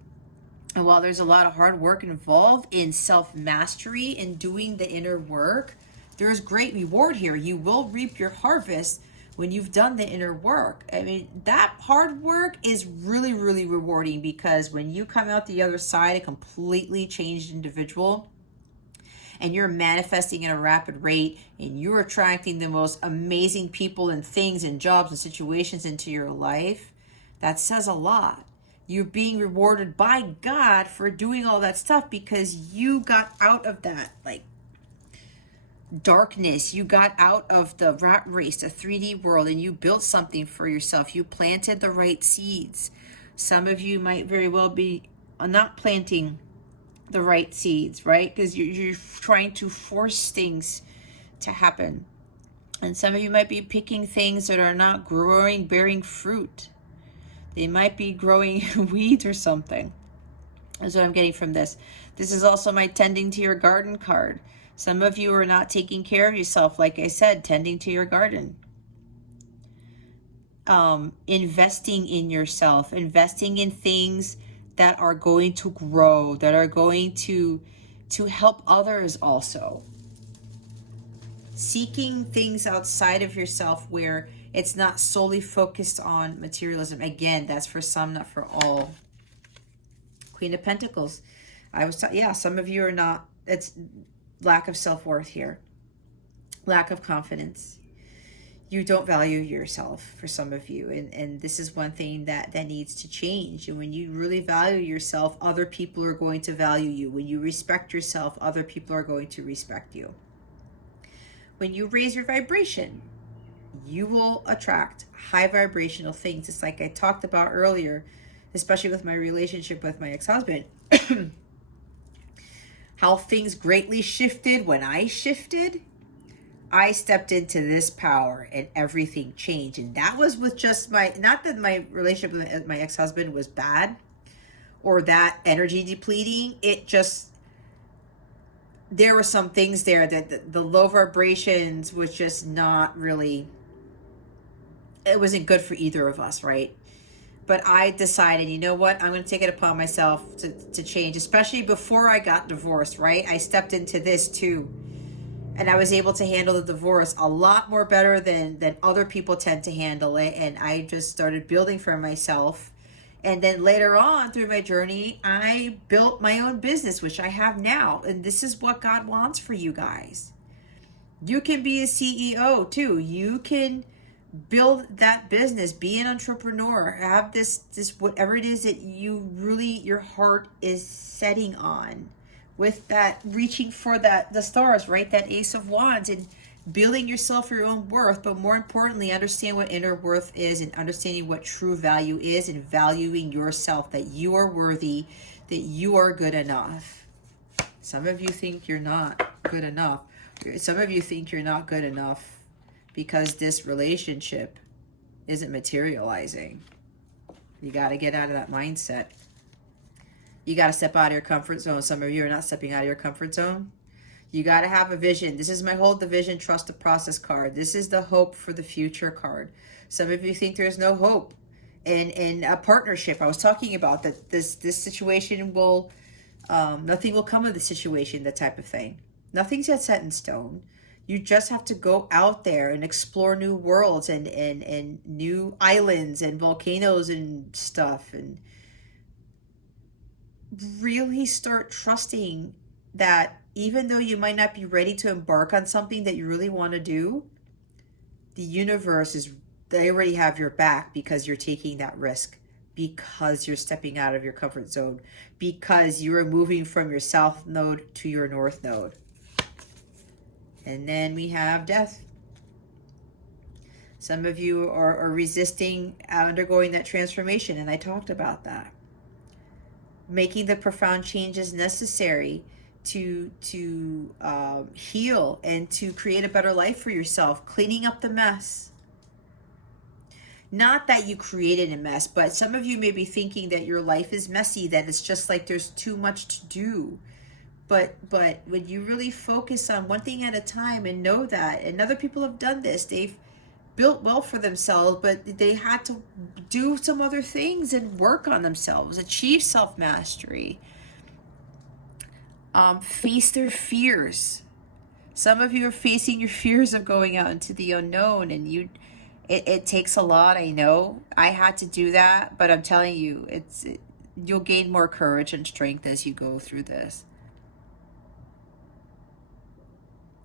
and while there's a lot of hard work involved in self-mastery and doing the inner work, there's great reward here. You will reap your harvest when you've done the inner work. I mean, that hard work is really, really rewarding, because when you come out the other side a completely changed individual, and you're manifesting at a rapid rate, and you're attracting the most amazing people and things and jobs and situations into your life, that says a lot. You're being rewarded by God for doing all that stuff, because you got out of that like darkness. You got out of the rat race, the 3D world, and you built something for yourself. You planted the right seeds. Some of you might very well be not planting the right seeds, right? Because you're trying to force things to happen. And some of you might be picking things that are not growing, bearing fruit. They might be growing weeds or something. That's what I'm getting from this. This is also my tending to your garden card. Some of you are not taking care of yourself, like I said, tending to your garden. Investing in yourself, investing in things that are going to grow, that are going to help others also. Seeking things outside of yourself where it's not solely focused on materialism. Again, that's for some, not for all. Queen of Pentacles. Some of you are not, it's lack of self-worth here. Lack of confidence. You don't value yourself, for some of you. And this is one thing that needs to change. And when you really value yourself, other people are going to value you. When you respect yourself, other people are going to respect you. When you raise your vibration, you will attract high vibrational things. It's like I talked about earlier, especially with my relationship with my ex-husband, how things greatly shifted when I shifted. I stepped into this power and everything changed. And that was with just not that my relationship with my ex-husband was bad or that energy depleting. It just, there were some things there that the low vibrations was just not really, it wasn't good for either of us, right? But I decided, you know what? I'm going to take it upon myself to change, especially before I got divorced, right? I stepped into this too. And I was able to handle the divorce a lot more better than other people tend to handle it. And I just started building for myself And then later on through my journey, I built my own business, which I have now. And this is what God wants for you guys. You can be a CEO too. You can build that business, be an entrepreneur, have this whatever it is that you really, your heart is setting on, with that reaching for the stars, right? That Ace of Wands, and building yourself your own worth. But more importantly, understand what inner worth is, and understanding what true value is, and valuing yourself, that you are worthy, that you are good enough. Some of you think you're not good enough. Some of you think you're not good enough because this relationship isn't materializing. You got to get out of that mindset. You got to step out of your comfort zone. Some of you are not stepping out of your comfort zone. You got to have a vision. This is my Hold the Vision, Trust the Process card. This is the hope for the future card. Some of you think there's no hope in a partnership. I was talking about that this situation will, nothing will come of the situation, that type of thing. Nothing's yet set in stone. You just have to go out there and explore new worlds and new islands and volcanoes and stuff, and really start trusting that even though you might not be ready to embark on something that you really want to do, the universe is, they already have your back, because you're taking that risk, because you're stepping out of your comfort zone, because you are moving from your south node to your north node. And then we have death. Some of you are resisting undergoing that transformation, and I talked about that. Making the profound changes necessary to heal and to create a better life for yourself. Cleaning up the mess. Not that you created a mess, but some of you may be thinking that your life is messy, that it's just like there's too much to do. But when you really focus on one thing at a time and know that, and other people have done this, they've built well for themselves, but they had to do some other things and work on themselves, achieve self-mastery, face their fears. Some of you are facing your fears of going out into the unknown, and it takes a lot, I know. I had to do that, but I'm telling you, you'll gain more courage and strength as you go through this.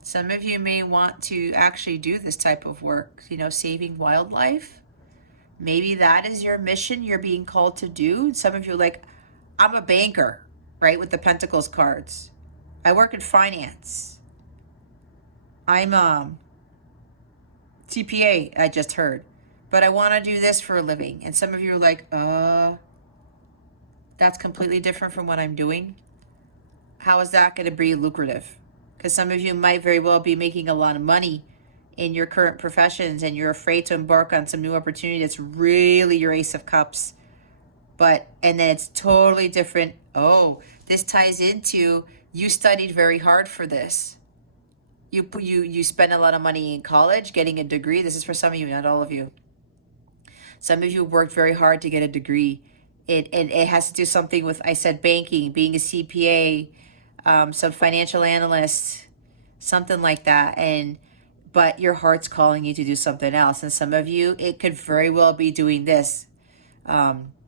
Some of you may want to actually do this type of work, saving wildlife. Maybe that is your mission you're being called to do. Some of you are like, I'm a banker, right, with the Pentacles cards. I work in finance. I'm CPA, I just heard. But I want to do this for a living. And some of you are like, that's completely different from what I'm doing. How is that going to be lucrative? Because some of you might very well be making a lot of money in your current professions, and you're afraid to embark on some new opportunity that's really your Ace of Cups. And then it's totally different. Oh, this ties into, you studied very hard for this. You spent a lot of money in college getting a degree. This is for some of you, not all of you. Some of you worked very hard to get a degree. It has to do something with, I said, banking, being a CPA, some financial analyst, something like that. But your heart's calling you to do something else. And some of you, it could very well be doing this,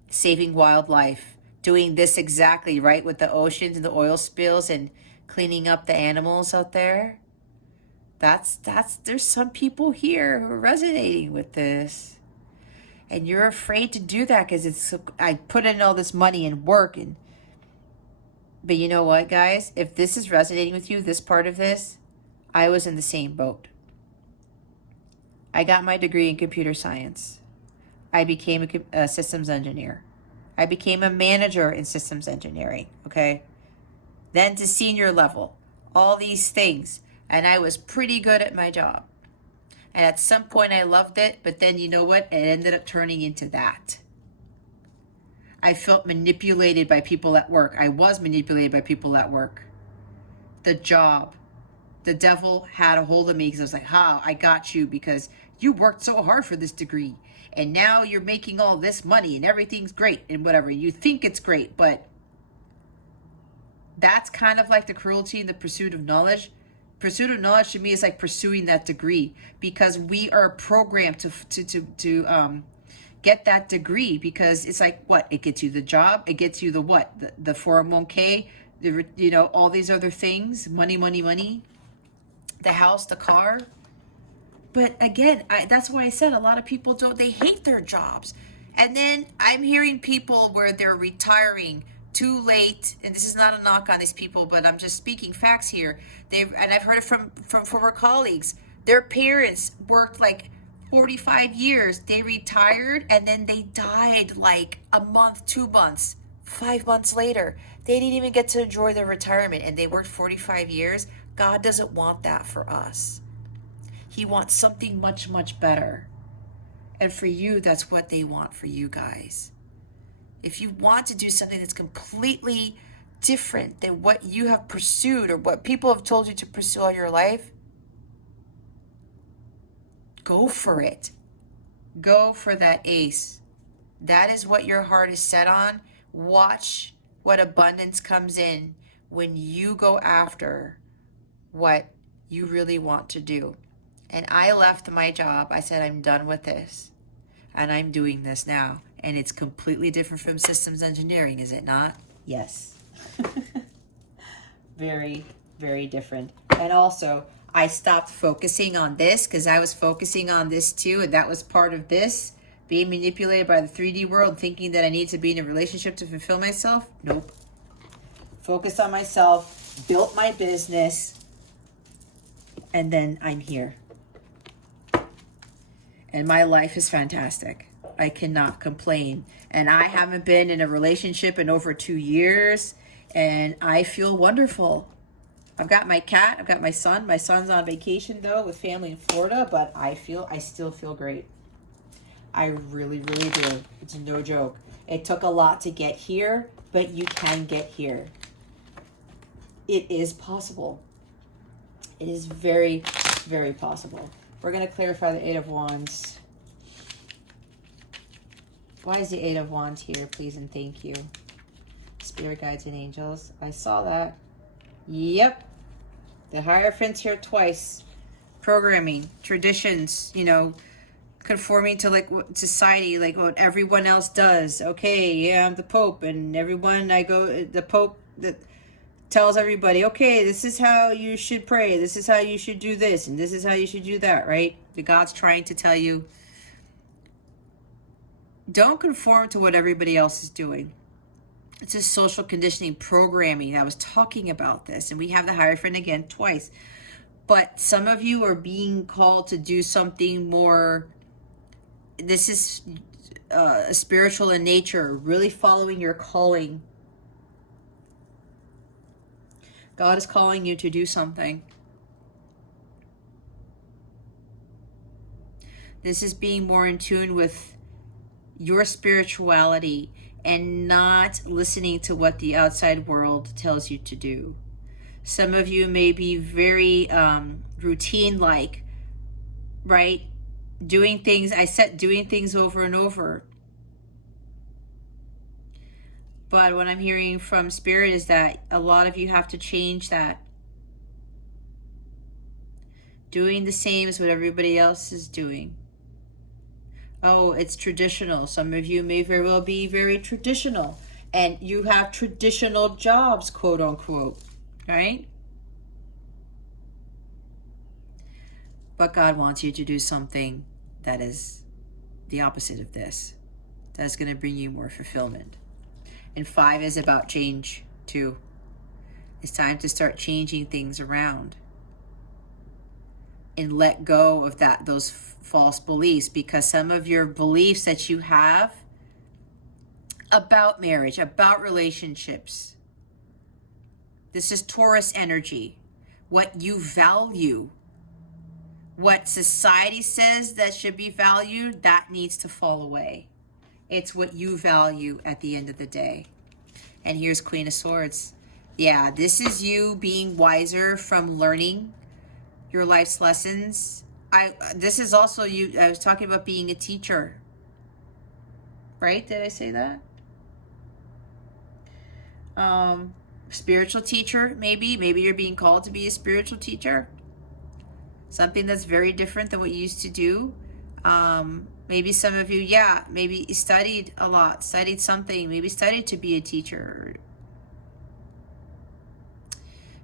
saving wildlife, doing this exactly, right, with the oceans and the oil spills and cleaning up the animals out there. There's some people here who are resonating with this. And you're afraid to do that because I put in all this money and work. But you know what, guys? If this is resonating with you, this part of this, I was in the same boat. I got my degree in computer science. I became a systems engineer. I became a manager in systems engineering, okay? Then to senior level, all these things. And I was pretty good at my job. And at some point I loved it, but then you know what? It ended up turning into that. I felt manipulated by people at work. I was manipulated by people at work. The job. The devil had a hold of me because I was like, I got you because you worked so hard for this degree. And now you're making all this money and everything's great and whatever. You think it's great, but that's kind of like the cruelty in the pursuit of knowledge. Pursuit of knowledge to me is like pursuing that degree, because we are programmed to get that degree, because it's like, what, it gets you the job, it gets you the what, the 401k, you know, all these other things, money, money, money, the house, the car. But again, that's why I said a lot of people they hate their jobs. And then I'm hearing people where they're retiring too late, and this is not a knock on these people, but I'm just speaking facts here. And I've heard it from former colleagues. Their parents worked like 45 years. They retired, and then they died like a month, 2 months, 5 months later. They didn't even get to enjoy their retirement, and they worked 45 years. God doesn't want that for us. He wants something much, much better. And for you, that's what they want for you guys. If you want to do something that's completely different than what you have pursued or what people have told you to pursue all your life, go for it. Go for that ace. That is what your heart is set on. Watch what abundance comes in when you go after what you really want to do. And I left my job. I said, I'm done with this. And I'm doing this now. And it's completely different from systems engineering, is it not? Yes. Very, very different. And also, I stopped focusing on this because I was focusing on this too. And that was part of this. Being manipulated by the 3D world, thinking that I need to be in a relationship to fulfill myself. Nope. Focused on myself, built my business, and then I'm here. And my life is fantastic. I cannot complain. And I haven't been in a relationship in over 2 years. And I feel wonderful. I've got my cat. I've got my son. My son's on vacation, though, with family in Florida. But I still feel great. I really, really do. It's no joke. It took a lot to get here, but you can get here. It is possible. It is very, very possible. We're going to clarify the Eight of Wands. Why is the Eight of Wands here? Please and thank you. Spirit guides and angels. I saw that. Yep. The Hierophant's here twice. Programming, traditions, you know, conforming to like what society, like what everyone else does. Okay, yeah, I'm the Pope, and the Pope that tells everybody, okay, this is how you should pray, this is how you should do this, and this is how you should do that, right? The God's trying to tell you, don't conform to what everybody else is doing. It's a social conditioning programming. I was talking about this, and we have the Hierophant again twice. But some of you are being called to do something more. This is spiritual in nature, really following your calling. God is calling you to do something. This is being more in tune with your spirituality and not listening to what the outside world tells you to do. Some of you may be very routine-like, right? Doing things over and over. But what I'm hearing from Spirit is that a lot of you have to change that. Doing the same as what everybody else is doing. Oh, it's traditional. Some of you may very well be very traditional. And you have traditional jobs, quote unquote. Right? But God wants you to do something that is the opposite of this. That's going to bring you more fulfillment. And 5 is about change too. It's time to start changing things around. And let go of those false beliefs, because some of your beliefs that you have about marriage, about relationships, this is Taurus energy. What you value, what society says that should be valued, that needs to fall away. It's what you value at the end of the day. And here's Queen of Swords. Yeah, this is you being wiser from learning your life's lessons. This is also you. I was talking about being a teacher. Right? Did I say that? Spiritual teacher, maybe you're being called to be a spiritual teacher, something that's very different than what you used to do. Maybe some of you, yeah, maybe studied a lot, studied something, maybe studied to be a teacher.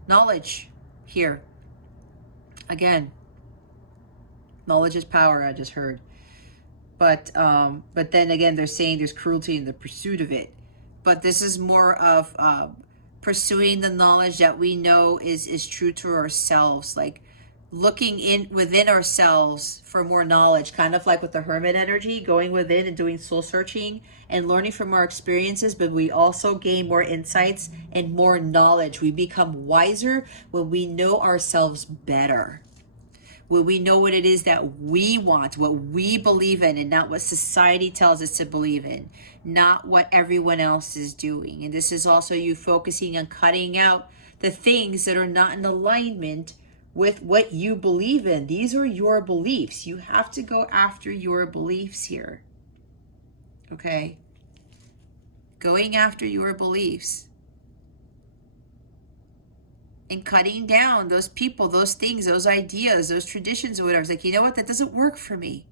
Knowledge here again, knowledge is power, I just heard. But then again, they're saying there's cruelty in the pursuit of it. But this is more of pursuing the knowledge that we know is true to ourselves, like looking in within ourselves for more knowledge, kind of like with the hermit energy, going within and doing soul searching and learning from our experiences. But we also gain more insights and more knowledge. We become wiser when we know ourselves better, when we know what it is that we want, what we believe in, and not what society tells us to believe in, not what everyone else is doing. And this is also you focusing on cutting out the things that are not in alignment with what you believe in. These are your beliefs. You have to go after your beliefs here. Okay? Going after your beliefs. And cutting down those people, those things, those ideas, those traditions or whatever. It's like, you know what? That doesn't work for me.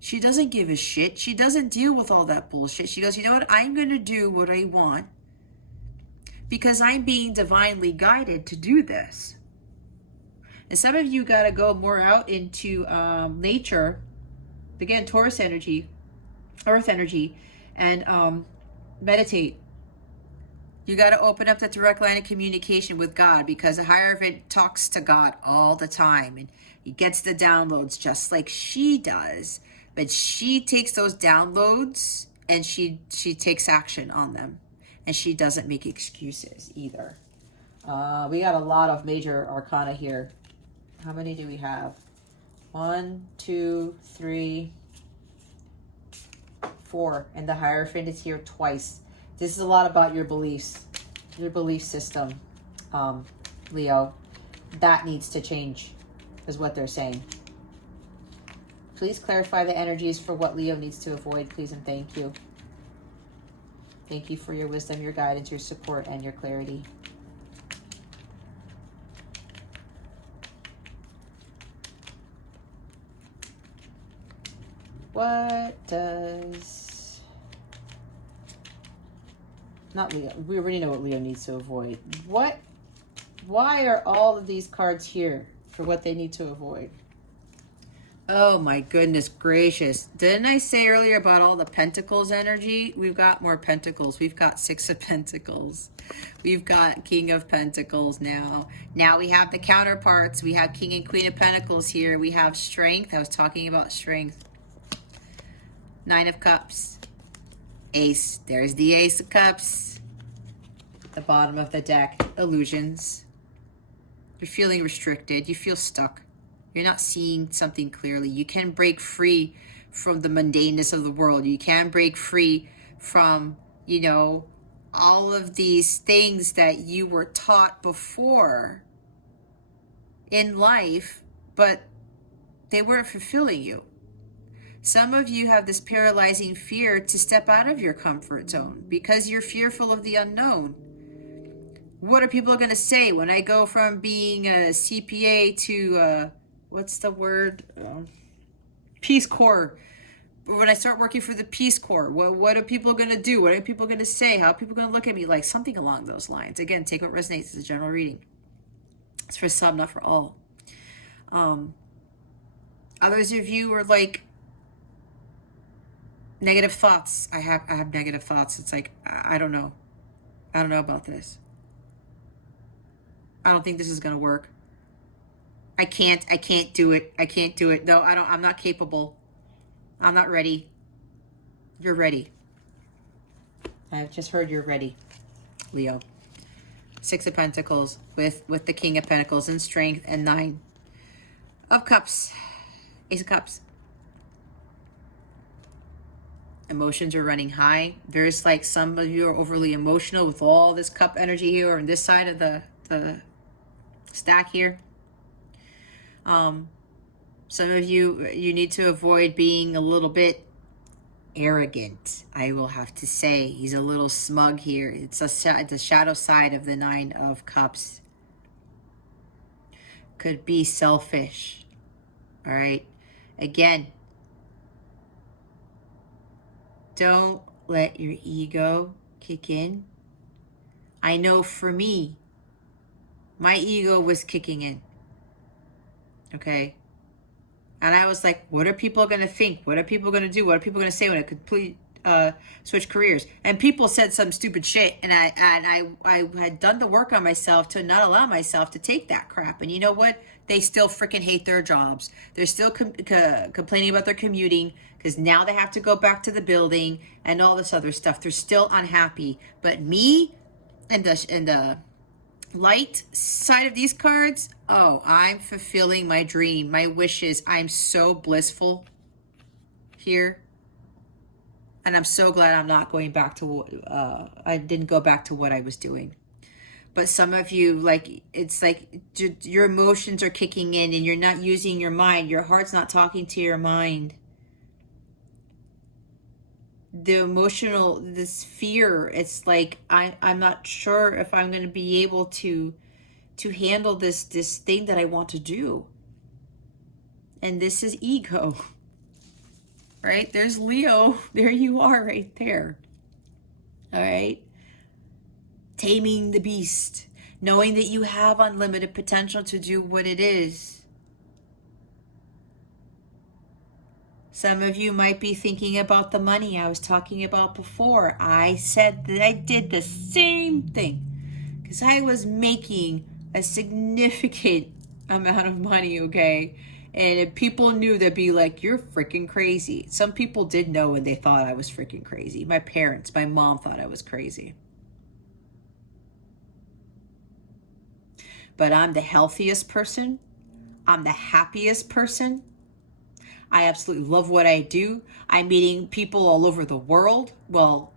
She doesn't give a shit. She doesn't deal with all that bullshit. She goes, you know what? I'm going to do what I want because I'm being divinely guided to do this. And some of you got to go more out into nature. Again, Taurus energy, earth energy, and meditate. You got to open up that direct line of communication with God, because the Hierophant talks to God all the time and he gets the downloads just like she does. But she takes those downloads and she takes action on them. And she doesn't make excuses either. We got a lot of major arcana here. How many do we have? 1, 2, 3, 4. And the Hierophant is here twice. This is a lot about your beliefs, your belief system, Leo. That needs to change, is what they're saying. Please clarify the energies for what Leo needs to avoid, please, and thank you. Thank you for your wisdom, your guidance, your support, and your clarity. What does... Not Leo. We already know what Leo needs to avoid. What? Why are all of these cards here for what they need to avoid? Oh my goodness gracious. Didn't I say earlier about all the Pentacles energy? We've got more Pentacles. We've got 6 of Pentacles. We've got King of Pentacles now. Now we have the counterparts. We have King and Queen of Pentacles here. We have strength. I was talking about strength. 9 of Cups. Ace. There's the Ace of Cups. The bottom of the deck. Illusions. You're feeling restricted. You feel stuck. You're not seeing something clearly. You can break free from the mundaneness of the world. You can break free from, you know, all of these things that you were taught before in life, but they weren't fulfilling you. Some of you have this paralyzing fear to step out of your comfort zone because you're fearful of the unknown. What are people going to say when I go from being a CPA to, what's the word? Peace Corps. When I start working for the Peace Corps, what are people going to do? What are people going to say? How are people going to look at me? Like something along those lines. Again, take what resonates as a general reading. It's for some, not for all. Others of you are like, negative thoughts. I have negative thoughts. It's like, I don't know. I don't know about this. I don't think this is going to work. I can't do it. I can't do it. No, I'm not capable. I'm not ready. You're ready. I've just heard you're ready, Leo. 6 of Pentacles with the King of Pentacles and strength, and 9 of Cups. Ace of Cups. Emotions are running high. There's like some of you are overly emotional with all this cup energy here on this side of the stack here. Some of you need to avoid being a little bit arrogant, I will have to say. He's a little smug here. It's the shadow side of the Nine of Cups. Could be selfish. All right. Again, don't let your ego kick in. I know for me, my ego was kicking in. Okay. And I was like, what are people going to think? What are people going to do? What are people going to say when I switch careers? And people said some stupid shit. And I had done the work on myself to not allow myself to take that crap. And you know what? They still freaking hate their jobs. They're still complaining about their commuting because now they have to go back to the building and all this other stuff. They're still unhappy. But me and the light side of these cards, oh, I'm fulfilling my dream, my wishes. I'm so blissful here. And I'm so glad I'm not going back to I didn't go back to what I was doing. But some of you, like, it's like your emotions are kicking in and you're not using your mind. Your heart's not talking to your mind. The emotional, this fear, it's like I'm not sure if I'm going to be able to handle this thing that I want to do. And this is ego, right? There's Leo. There you are right there. All right. Taming the beast, knowing that you have unlimited potential to do what it is. Some of you might be thinking about the money I was talking about before. I said that I did the same thing because I was making a significant amount of money, okay? And if people knew, they'd be like, you're freaking crazy. Some people did know and they thought I was freaking crazy. My parents, my mom thought I was crazy. But I'm the healthiest person. I'm the happiest person. I absolutely love what I do. I'm meeting people all over the world. Well,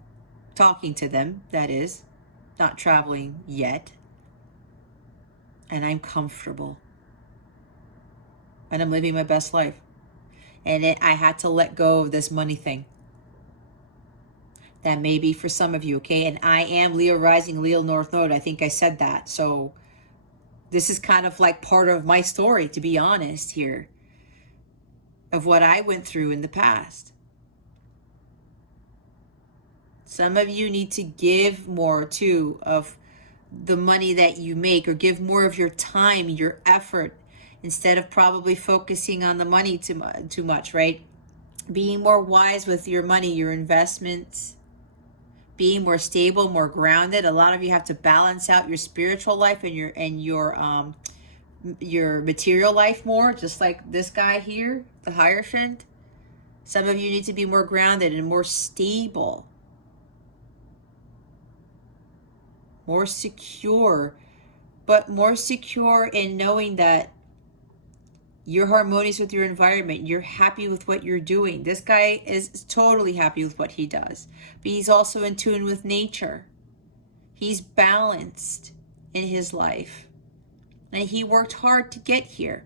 talking to them, that is. Not traveling yet. And I'm comfortable. And I'm living my best life. And I had to let go of this money thing. That may be for some of you, okay? And I am Leo Rising, Leo North Node. I think I said that. So this is kind of like part of my story, to be honest here, of what I went through in the past. Some of you need to give more too of the money that you make, or give more of your time, your effort, instead of probably focusing on the money too much, right? Being more wise with your money, your investments, being more stable, more grounded. A lot of you have to balance out your spiritual life and your material life more, just like this guy here, the Hierophant. Some of you need to be more grounded and more stable, more secure, but more secure in knowing that you're harmonious with your environment. You're happy with what you're doing. This guy is totally happy with what he does, but he's also in tune with nature. He's balanced in his life. And he worked hard to get here.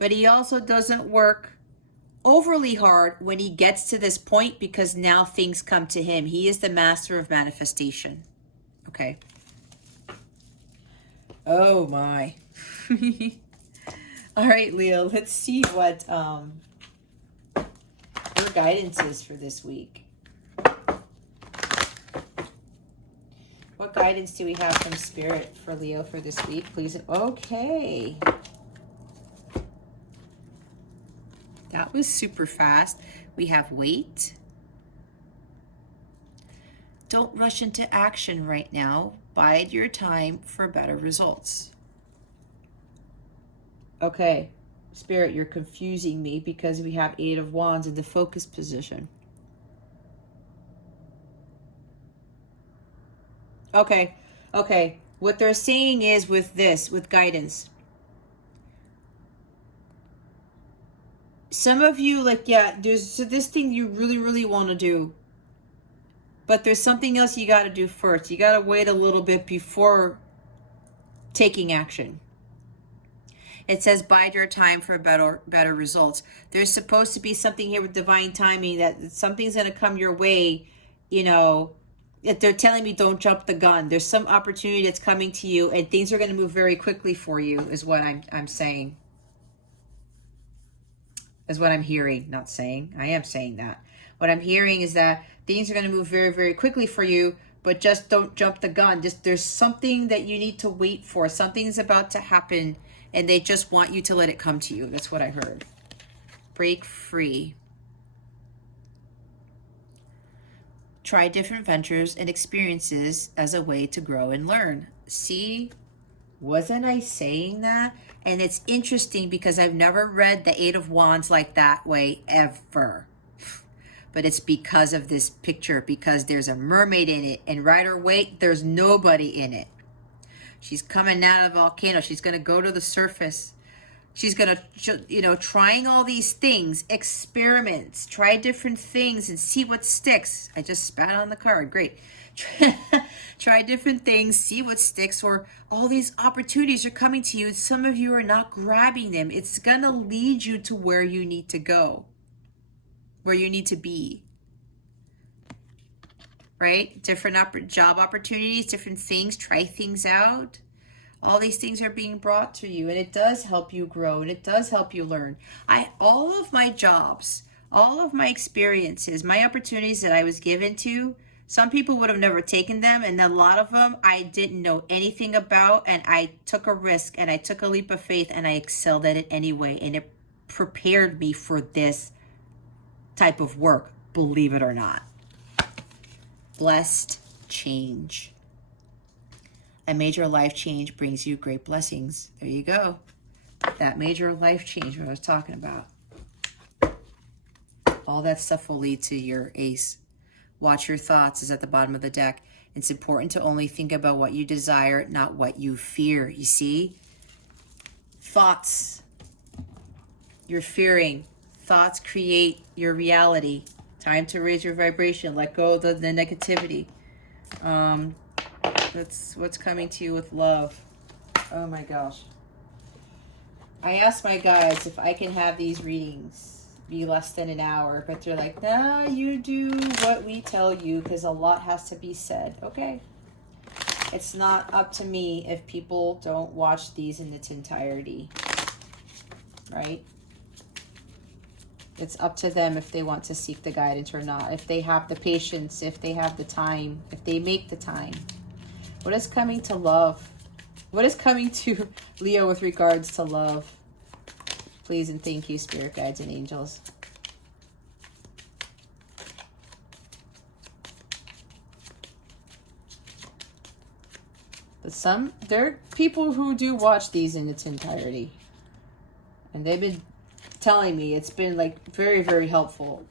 But he also doesn't work overly hard when he gets to this point, because now things come to him. He is the master of manifestation. Okay. Oh my. All right, Leo, let's see what your guidance is for this week. What guidance do we have from Spirit for Leo for this week, please? Okay. That was super fast. We have wait. Don't rush into action right now. Bide your time for better results. Okay, Spirit, you're confusing me because we have Eight of Wands in the focus position. Okay. What they're saying is with this, with guidance, some of you, like, yeah, there's this thing you really, really want to do, but there's something else you got to do first. You got to wait a little bit before taking action. It says bide your time for better results. There's supposed to be something here with divine timing that something's going to come your way, you know. If they're telling me don't jump the gun, there's some opportunity that's coming to you and things are going to move very quickly for you, is what I'm saying. Is what I'm hearing, not saying. I am saying that. What I'm hearing is that things are going to move very, very quickly for you, but just don't jump the gun. Just there's something that you need to wait for. Something's about to happen, and they just want you to let it come to you. That's what I heard. Break free. Try different ventures and experiences as a way to grow and learn. See, wasn't I saying that? And it's interesting because I've never read the Eight of Wands like that way ever. But it's because of this picture, because there's a mermaid in it, and Rider-Waite, there's nobody in it. She's coming out of a volcano. She's going to go to the surface. She's going to, you know, trying all these things, experiments, try different things and see what sticks. I just spat on the card. Great. Try different things, see what sticks, or all these opportunities are coming to you. Some of you are not grabbing them. It's going to lead you to where you need to go, where you need to be. Right? Different job opportunities, different things, try things out. All these things are being brought to you, and it does help you grow, and it does help you learn. All of my jobs, all of my experiences, my opportunities that I was given to, some people would have never taken them, and a lot of them I didn't know anything about, and I took a risk, and I took a leap of faith, and I excelled at it anyway, and it prepared me for this type of work, believe it or not. Blessed change. A major life change brings you great blessings. There you go. That major life change, what I was talking about. All that stuff will lead to your ace. Watch your thoughts is at the bottom of the deck. It's important to only think about what you desire, not what you fear. You see? Thoughts. You're fearing. Thoughts create your reality. Time to raise your vibration. Let go of the negativity. That's what's coming to you with love. Oh my gosh. I asked my guides if I can have these readings be less than an hour, but they're like, no, you do what we tell you because a lot has to be said. Okay. It's not up to me if people don't watch these in its entirety. Right? It's up to them if they want to seek the guidance or not. If they have the patience, if they have the time, if they make the time. What is coming to love? What is coming to Leo with regards to love? Please and thank you, spirit guides and angels. But there are people who do watch these in its entirety. And they've been telling me it's been like very, very helpful.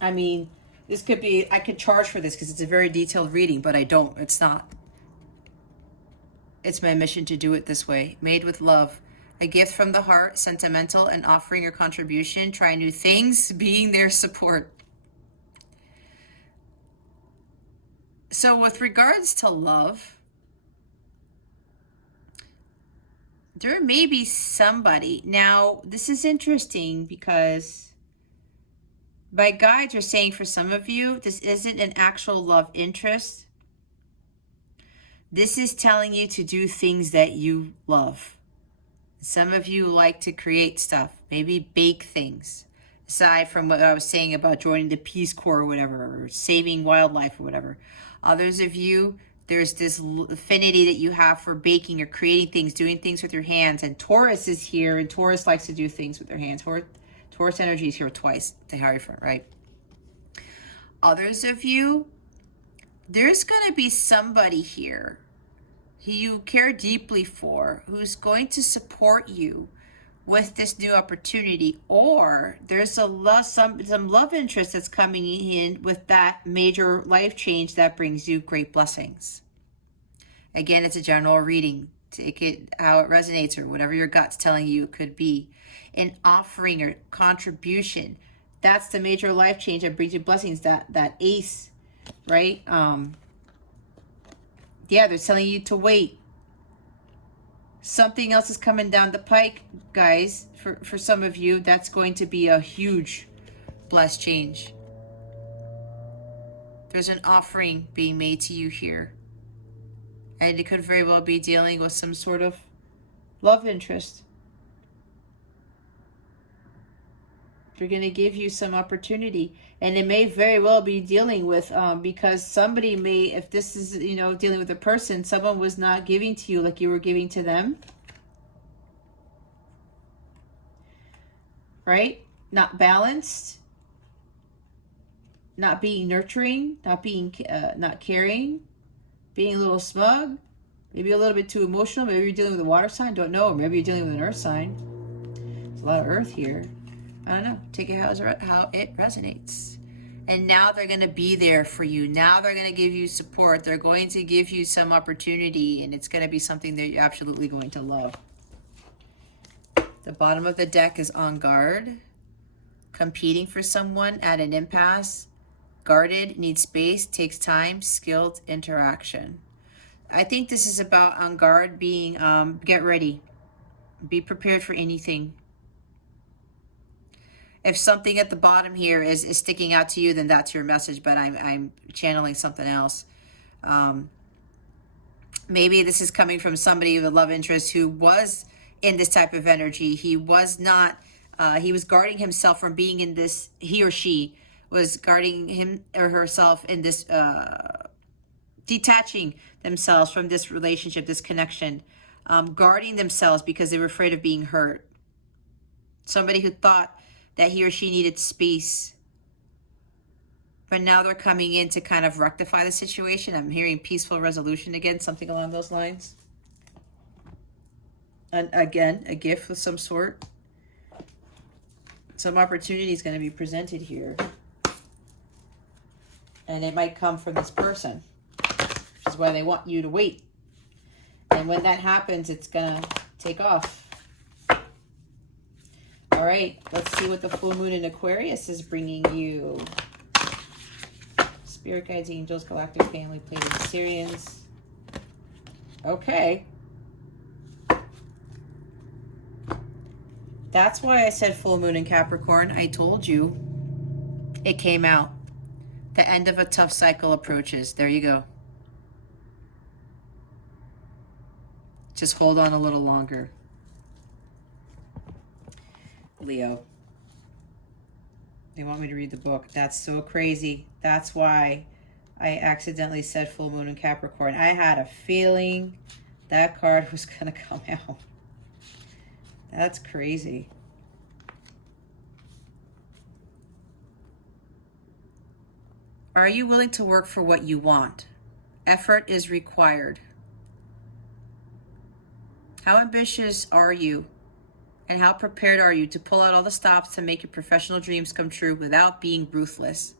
I mean, this could be, I could charge for this because it's a very detailed reading, but I don't. It's not. It's my mission to do it this way. Made with love. A gift from the heart, sentimental, and offering your contribution. Try new things, being their support. So with regards to love, there may be somebody. Now, this is interesting because my guides are saying for some of you, this isn't an actual love interest. This is telling you to do things that you love. Some of you like to create stuff, maybe bake things. Aside from what I was saying about joining the Peace Corps or whatever, or saving wildlife or whatever. Others of you, there's this affinity that you have for baking or creating things, doing things with your hands. And Taurus is here, and Taurus likes to do things with their hands. Taurus energy is here twice, the Hierophant, right? Others of you, there's going to be somebody here who you care deeply for, who's going to support you with this new opportunity, or there's some love interest that's coming in with that major life change that brings you great blessings. Again, it's a general reading. Take it how it resonates or whatever your gut's telling you it could be. An offering or contribution, that's the major life change that brings you blessings. That ace, right? Yeah, they're telling you to wait. Something else is coming down the pike, guys. For some of you, that's going to be a huge blessed change. There's an offering being made to you here. And it could very well be dealing with some sort of love interest. They're going to give you some opportunity. And it may very well be dealing with, because somebody may, if this is, you know, dealing with a person, someone was not giving to you like you were giving to them. Right? Not balanced. Not being nurturing. Not being, not caring. Being a little smug. Maybe a little bit too emotional. Maybe you're dealing with a water sign. Don't know. Or maybe you're dealing with an earth sign. There's a lot of earth here. I don't know. Take it how it resonates. And now they're going to be there for you. Now they're going to give you support. They're going to give you some opportunity. And it's going to be something that you're absolutely going to love. The bottom of the deck is on guard. Competing for someone at an impasse. Guarded, needs space, takes time, skilled interaction. I think this is about on guard, being, get ready. Be prepared for anything. If something at the bottom here is sticking out to you, then that's your message, but I'm channeling something else. Maybe this is coming from somebody with a love interest who was in this type of energy. He was not, he was guarding himself from being in this, he or she was guarding him or herself in this, detaching themselves from this relationship, this connection, guarding themselves because they were afraid of being hurt. Somebody who thought that he or she needed space. But now they're coming in to kind of rectify the situation. I'm hearing peaceful resolution again, something along those lines. And again, a gift of some sort. Some opportunity is going to be presented here. And it might come from this person, which is why they want you to wait. And when that happens, it's going to take off. All right, let's see what the full moon in Aquarius is bringing you. Spirit guides, angels, galactic family, plated Syrians. Okay. That's why I said full moon in Capricorn. I told you. It came out. The end of a tough cycle approaches. There you go. Just hold on a little longer. Leo. They want me to read the book. That's so crazy. That's why I accidentally said full moon in Capricorn. I had a feeling that card was going to come out. That's crazy. Are you willing to work for what you want? Effort is required. How ambitious are you? And how prepared are you to pull out all the stops to make your professional dreams come true without being ruthless?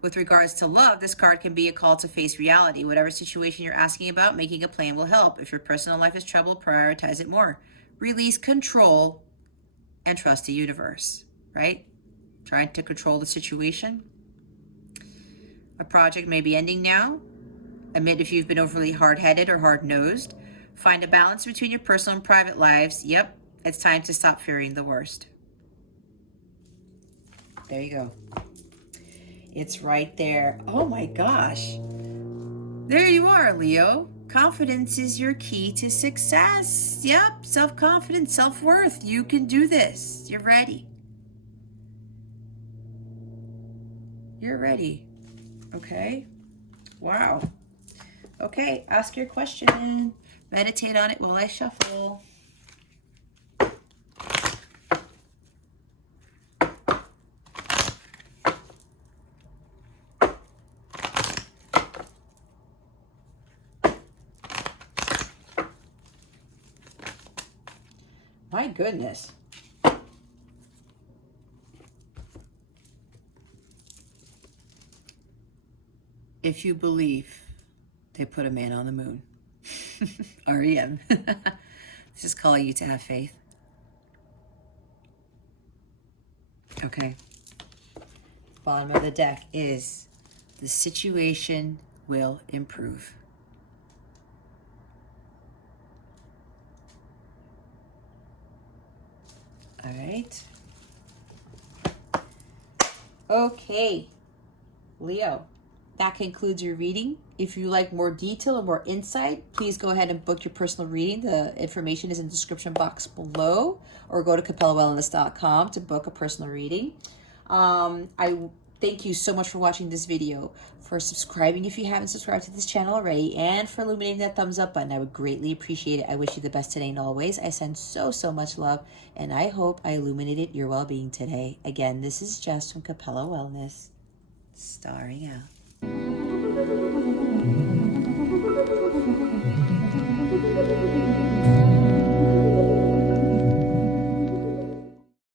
With regards to love, this card can be a call to face reality. Whatever situation you're asking about, making a plan will help. If your personal life is trouble, prioritize it more. Release control and trust the universe, right? Trying to control the situation. A project may be ending now. Admit if you've been overly hard-headed or hard-nosed. Find a balance between your personal and private lives. Yep. It's time to stop fearing the worst. There you go. It's right there. Oh my gosh. There you are, Leo. Confidence is your key to success. Yep. Self-confidence, self-worth. You can do this. You're ready. You're ready. Okay. Wow. Okay. Ask your question. Meditate on it while I shuffle. My goodness. If you believe, they put a man on the moon. REM. This is calling you to have faith. Okay. Bottom of the deck is the situation will improve. All right. Okay, Leo, that concludes your reading. If you like more detail or more insight, please go ahead and book your personal reading. The information is in the description box below, or go to capellawellness.com to book a personal reading. I thank you so much for watching this video, for subscribing if you haven't subscribed to this channel already, and for illuminating that thumbs up button. I would greatly appreciate it. I wish you the best today and always. I send so much love, and I hope I illuminated your well-being today. Again, this is Jess from Capella Wellness, starring out.